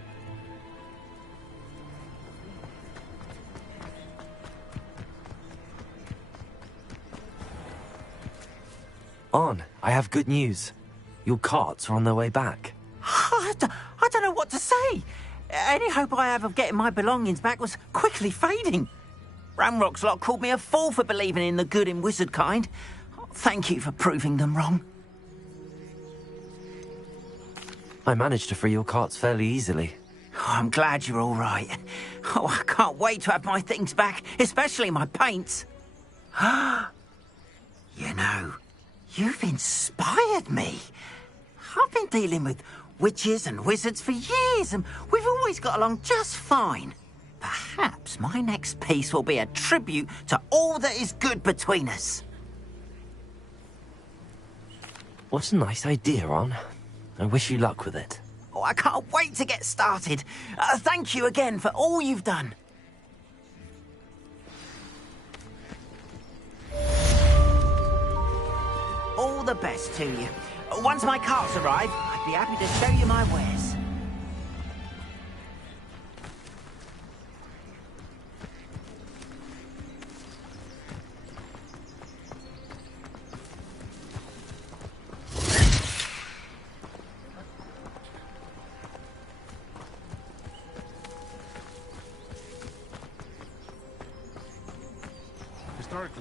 Arn, I have good news. Your carts are on their way back. I don't know what to say. Any hope I have of getting my belongings back was quickly fading. Ramrock's lot called me a fool for believing in the good in wizard kind. Thank you for proving them wrong. I managed to free your carts fairly easily. Oh, I'm glad you're all right. Oh, I can't wait to have my things back, especially my paints. You know, you've inspired me. I've been dealing with witches and wizards for years, and we've always got along just fine. Perhaps my next piece will be a tribute to all that is good between us. What a nice idea, Arn. I wish you luck with it. Oh, I can't wait to get started. Thank you again for all you've done. All the best to you. Once my carts arrive, I'd be happy to show you my wares.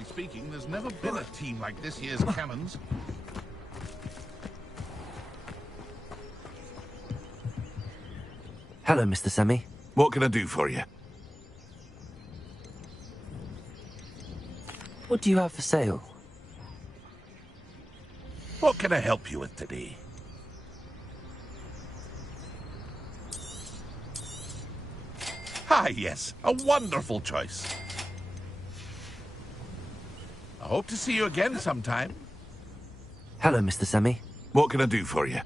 speaking, there's never been a team like this year's cannons. Hello, Mr. Semi. What can I do for you? What do you have for sale? What can I help you with today? Ah, yes, a wonderful choice. I hope to see you again sometime. Hello, Mr. Semi. What can I do for you?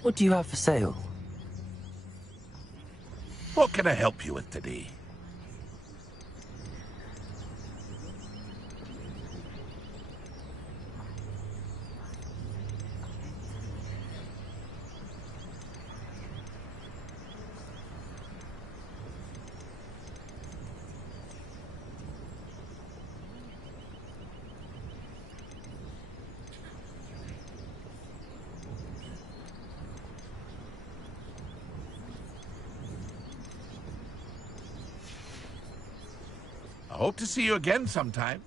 What do you have for sale? What can I help you with today? I hope to see you again sometime.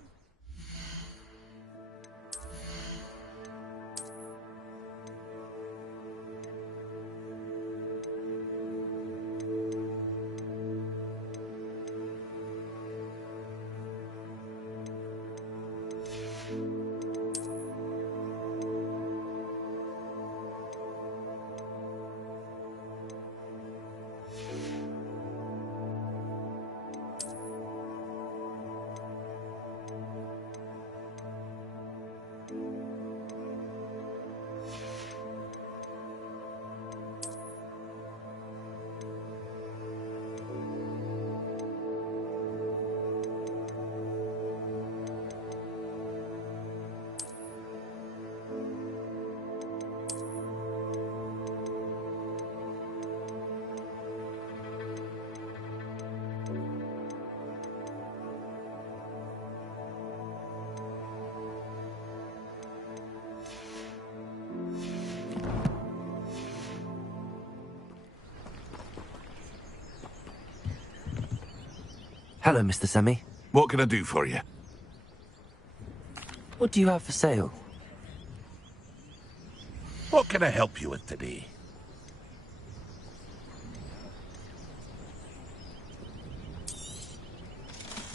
Hello, Mr. Semi. What can I do for you? What do you have for sale? What can I help you with today?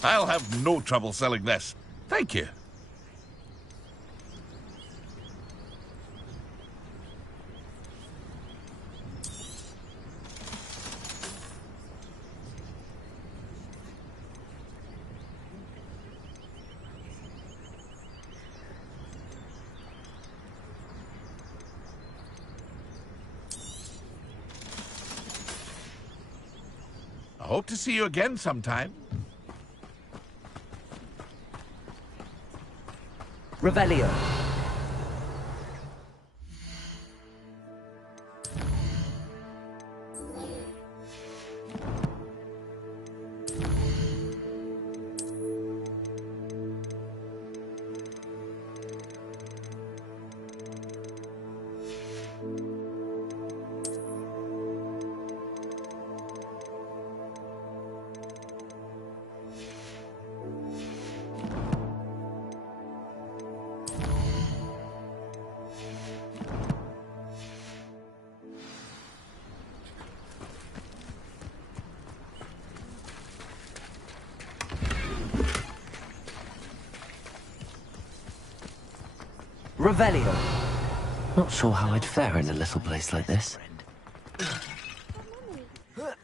I'll have no trouble selling this. Thank you. I hope to see you again sometime. Revelio. Revelio. Not sure how I'd fare in a little place like this.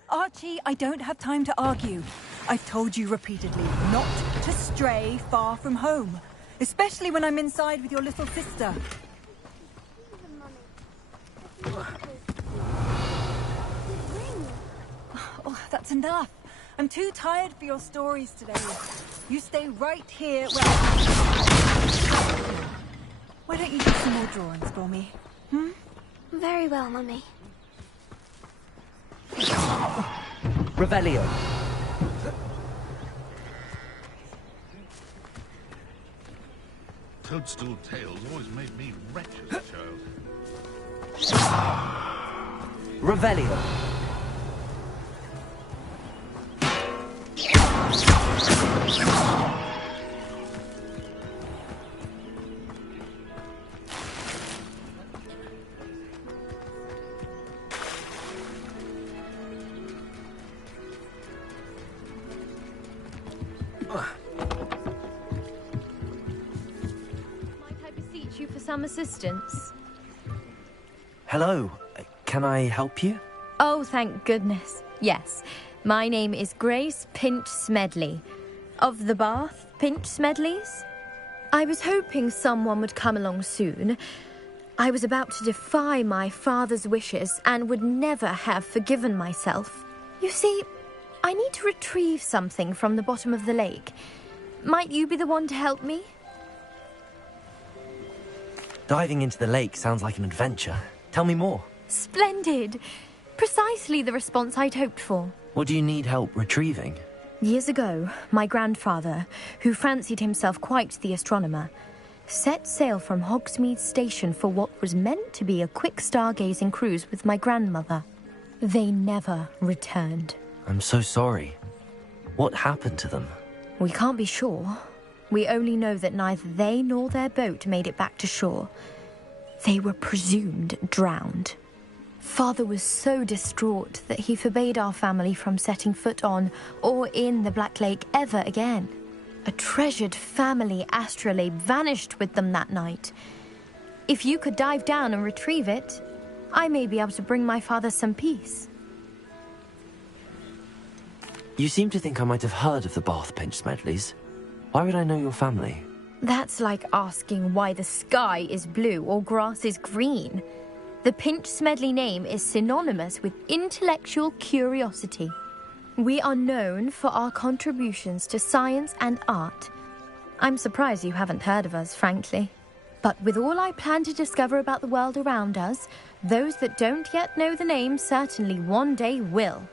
Archie, I don't have time to argue. I've told you repeatedly not to stray far from home, especially when I'm inside with your little sister. Oh, that's enough. I'm too tired for your stories today. You stay right here Why don't you do some more drawings for me? Hmm? Very well, Mummy. Revelio. Toadstool tales always made me wretched as a child. Revelio. contact you for some assistance? Hello. Can I help you? Oh, thank goodness. Yes. My name is Grace Pinch Smedley. Of the Bath Pinch Smedleys? I was hoping someone would come along soon. I was about to defy my father's wishes and would never have forgiven myself. You see, I need to retrieve something from the bottom of the lake. Might you be the one to help me? Diving into the lake sounds like an adventure. Tell me more. Splendid. Precisely the response I'd hoped for. What do you need help retrieving? Years ago, my grandfather, who fancied himself quite the astronomer, set sail from Hogsmeade Station for what was meant to be a quick stargazing cruise with my grandmother. They never returned. I'm so sorry. What happened to them? We can't be sure. We only know that neither they nor their boat made it back to shore. They were presumed drowned. Father was so distraught that he forbade our family from setting foot on or in the Black Lake ever again. A treasured family astrolabe vanished with them that night. If you could dive down and retrieve it, I may be able to bring my father some peace. You seem to think I might have heard of the Bath Pinch Smedleys. Why would I know your family? That's like asking why the sky is blue or grass is green. The Pinch Smedley name is synonymous with intellectual curiosity. We are known for our contributions to science and art. I'm surprised you haven't heard of us, frankly. But with all I plan to discover about the world around us, those that don't yet know the name certainly one day will.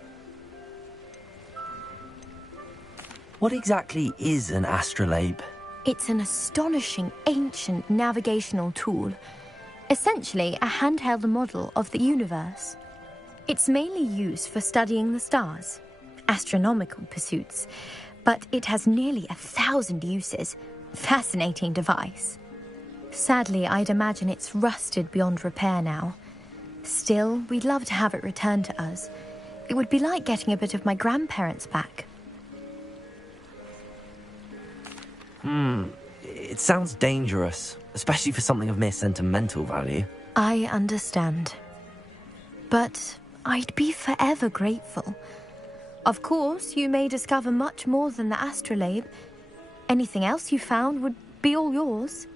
What exactly is an astrolabe? It's an astonishing ancient navigational tool. Essentially a handheld model of the universe. It's mainly used for studying the stars, astronomical pursuits, but it has nearly 1,000 uses. Fascinating device. Sadly, I'd imagine it's rusted beyond repair now. Still, we'd love to have it returned to us. It would be like getting a bit of my grandparents back. It sounds dangerous, especially for something of mere sentimental value. I understand. But I'd be forever grateful. Of course, you may discover much more than the astrolabe. Anything else you found would be all yours.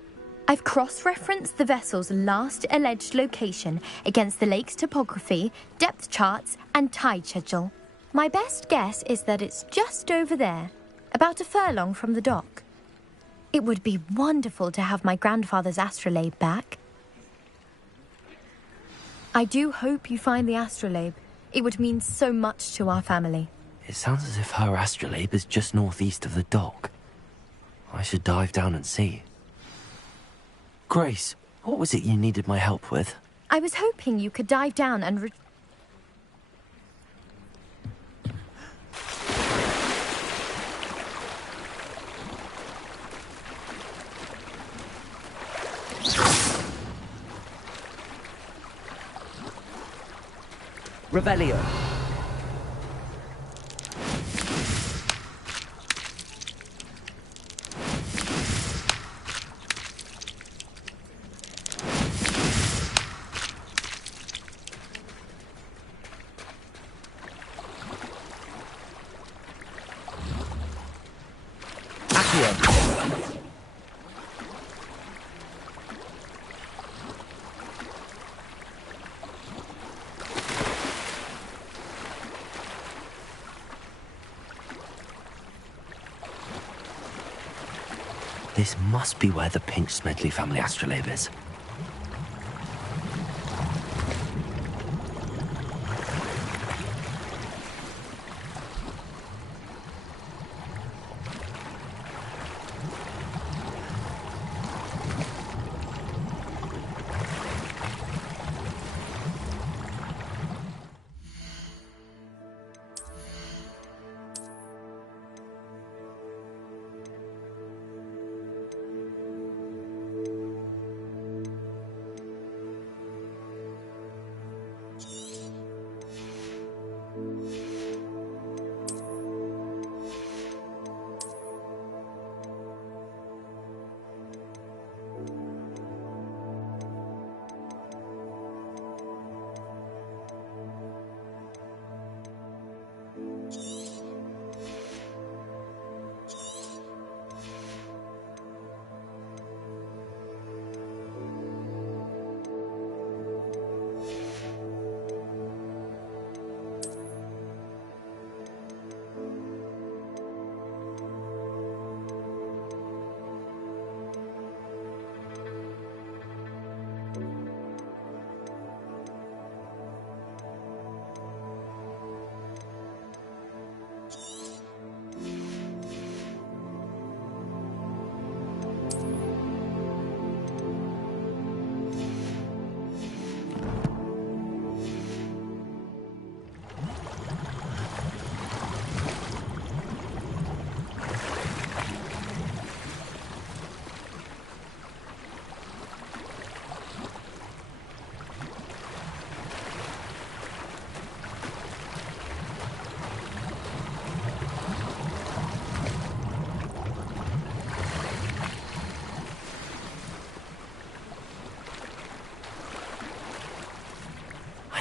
I've cross-referenced the vessel's last alleged location against the lake's topography, depth charts, and tide schedule. My best guess is that it's just over there, about a furlong from the dock. It would be wonderful to have my grandfather's astrolabe back. I do hope you find the astrolabe. It would mean so much to our family. It sounds as if her astrolabe is just northeast of the dock. I should dive down and see. Grace, what was it you needed my help with? I was hoping you could dive down and Revelio. This must be where the Pinch Smedley family astrolabe is.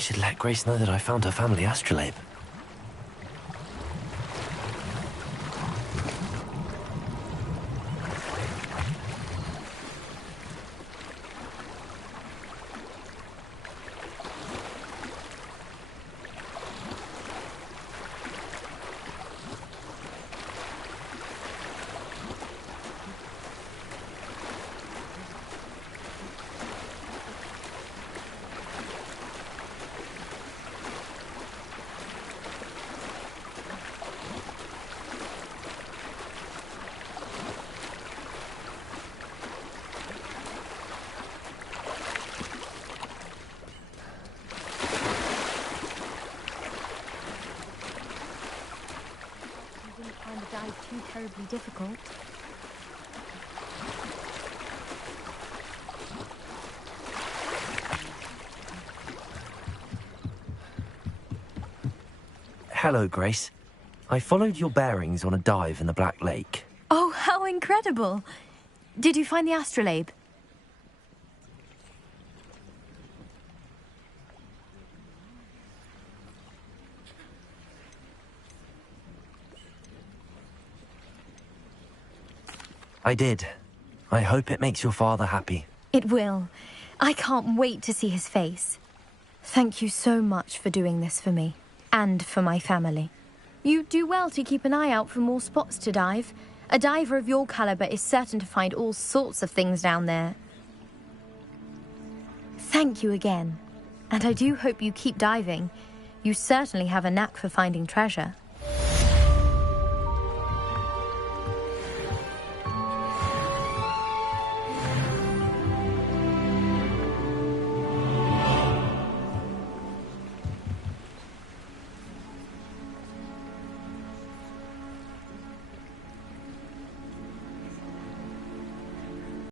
should let Grace know that I found her family astrolabe. Too terribly difficult. Hello, Grace. I followed your bearings on a dive in the Black Lake. Oh, how incredible! Did you find the astrolabe? I did. I hope it makes your father happy. It will. I can't wait to see his face. Thank you so much for doing this for me, and for my family. You do well to keep an eye out for more spots to dive. A diver of your caliber is certain to find all sorts of things down there. Thank you again. And I do hope you keep diving. You certainly have a knack for finding treasure.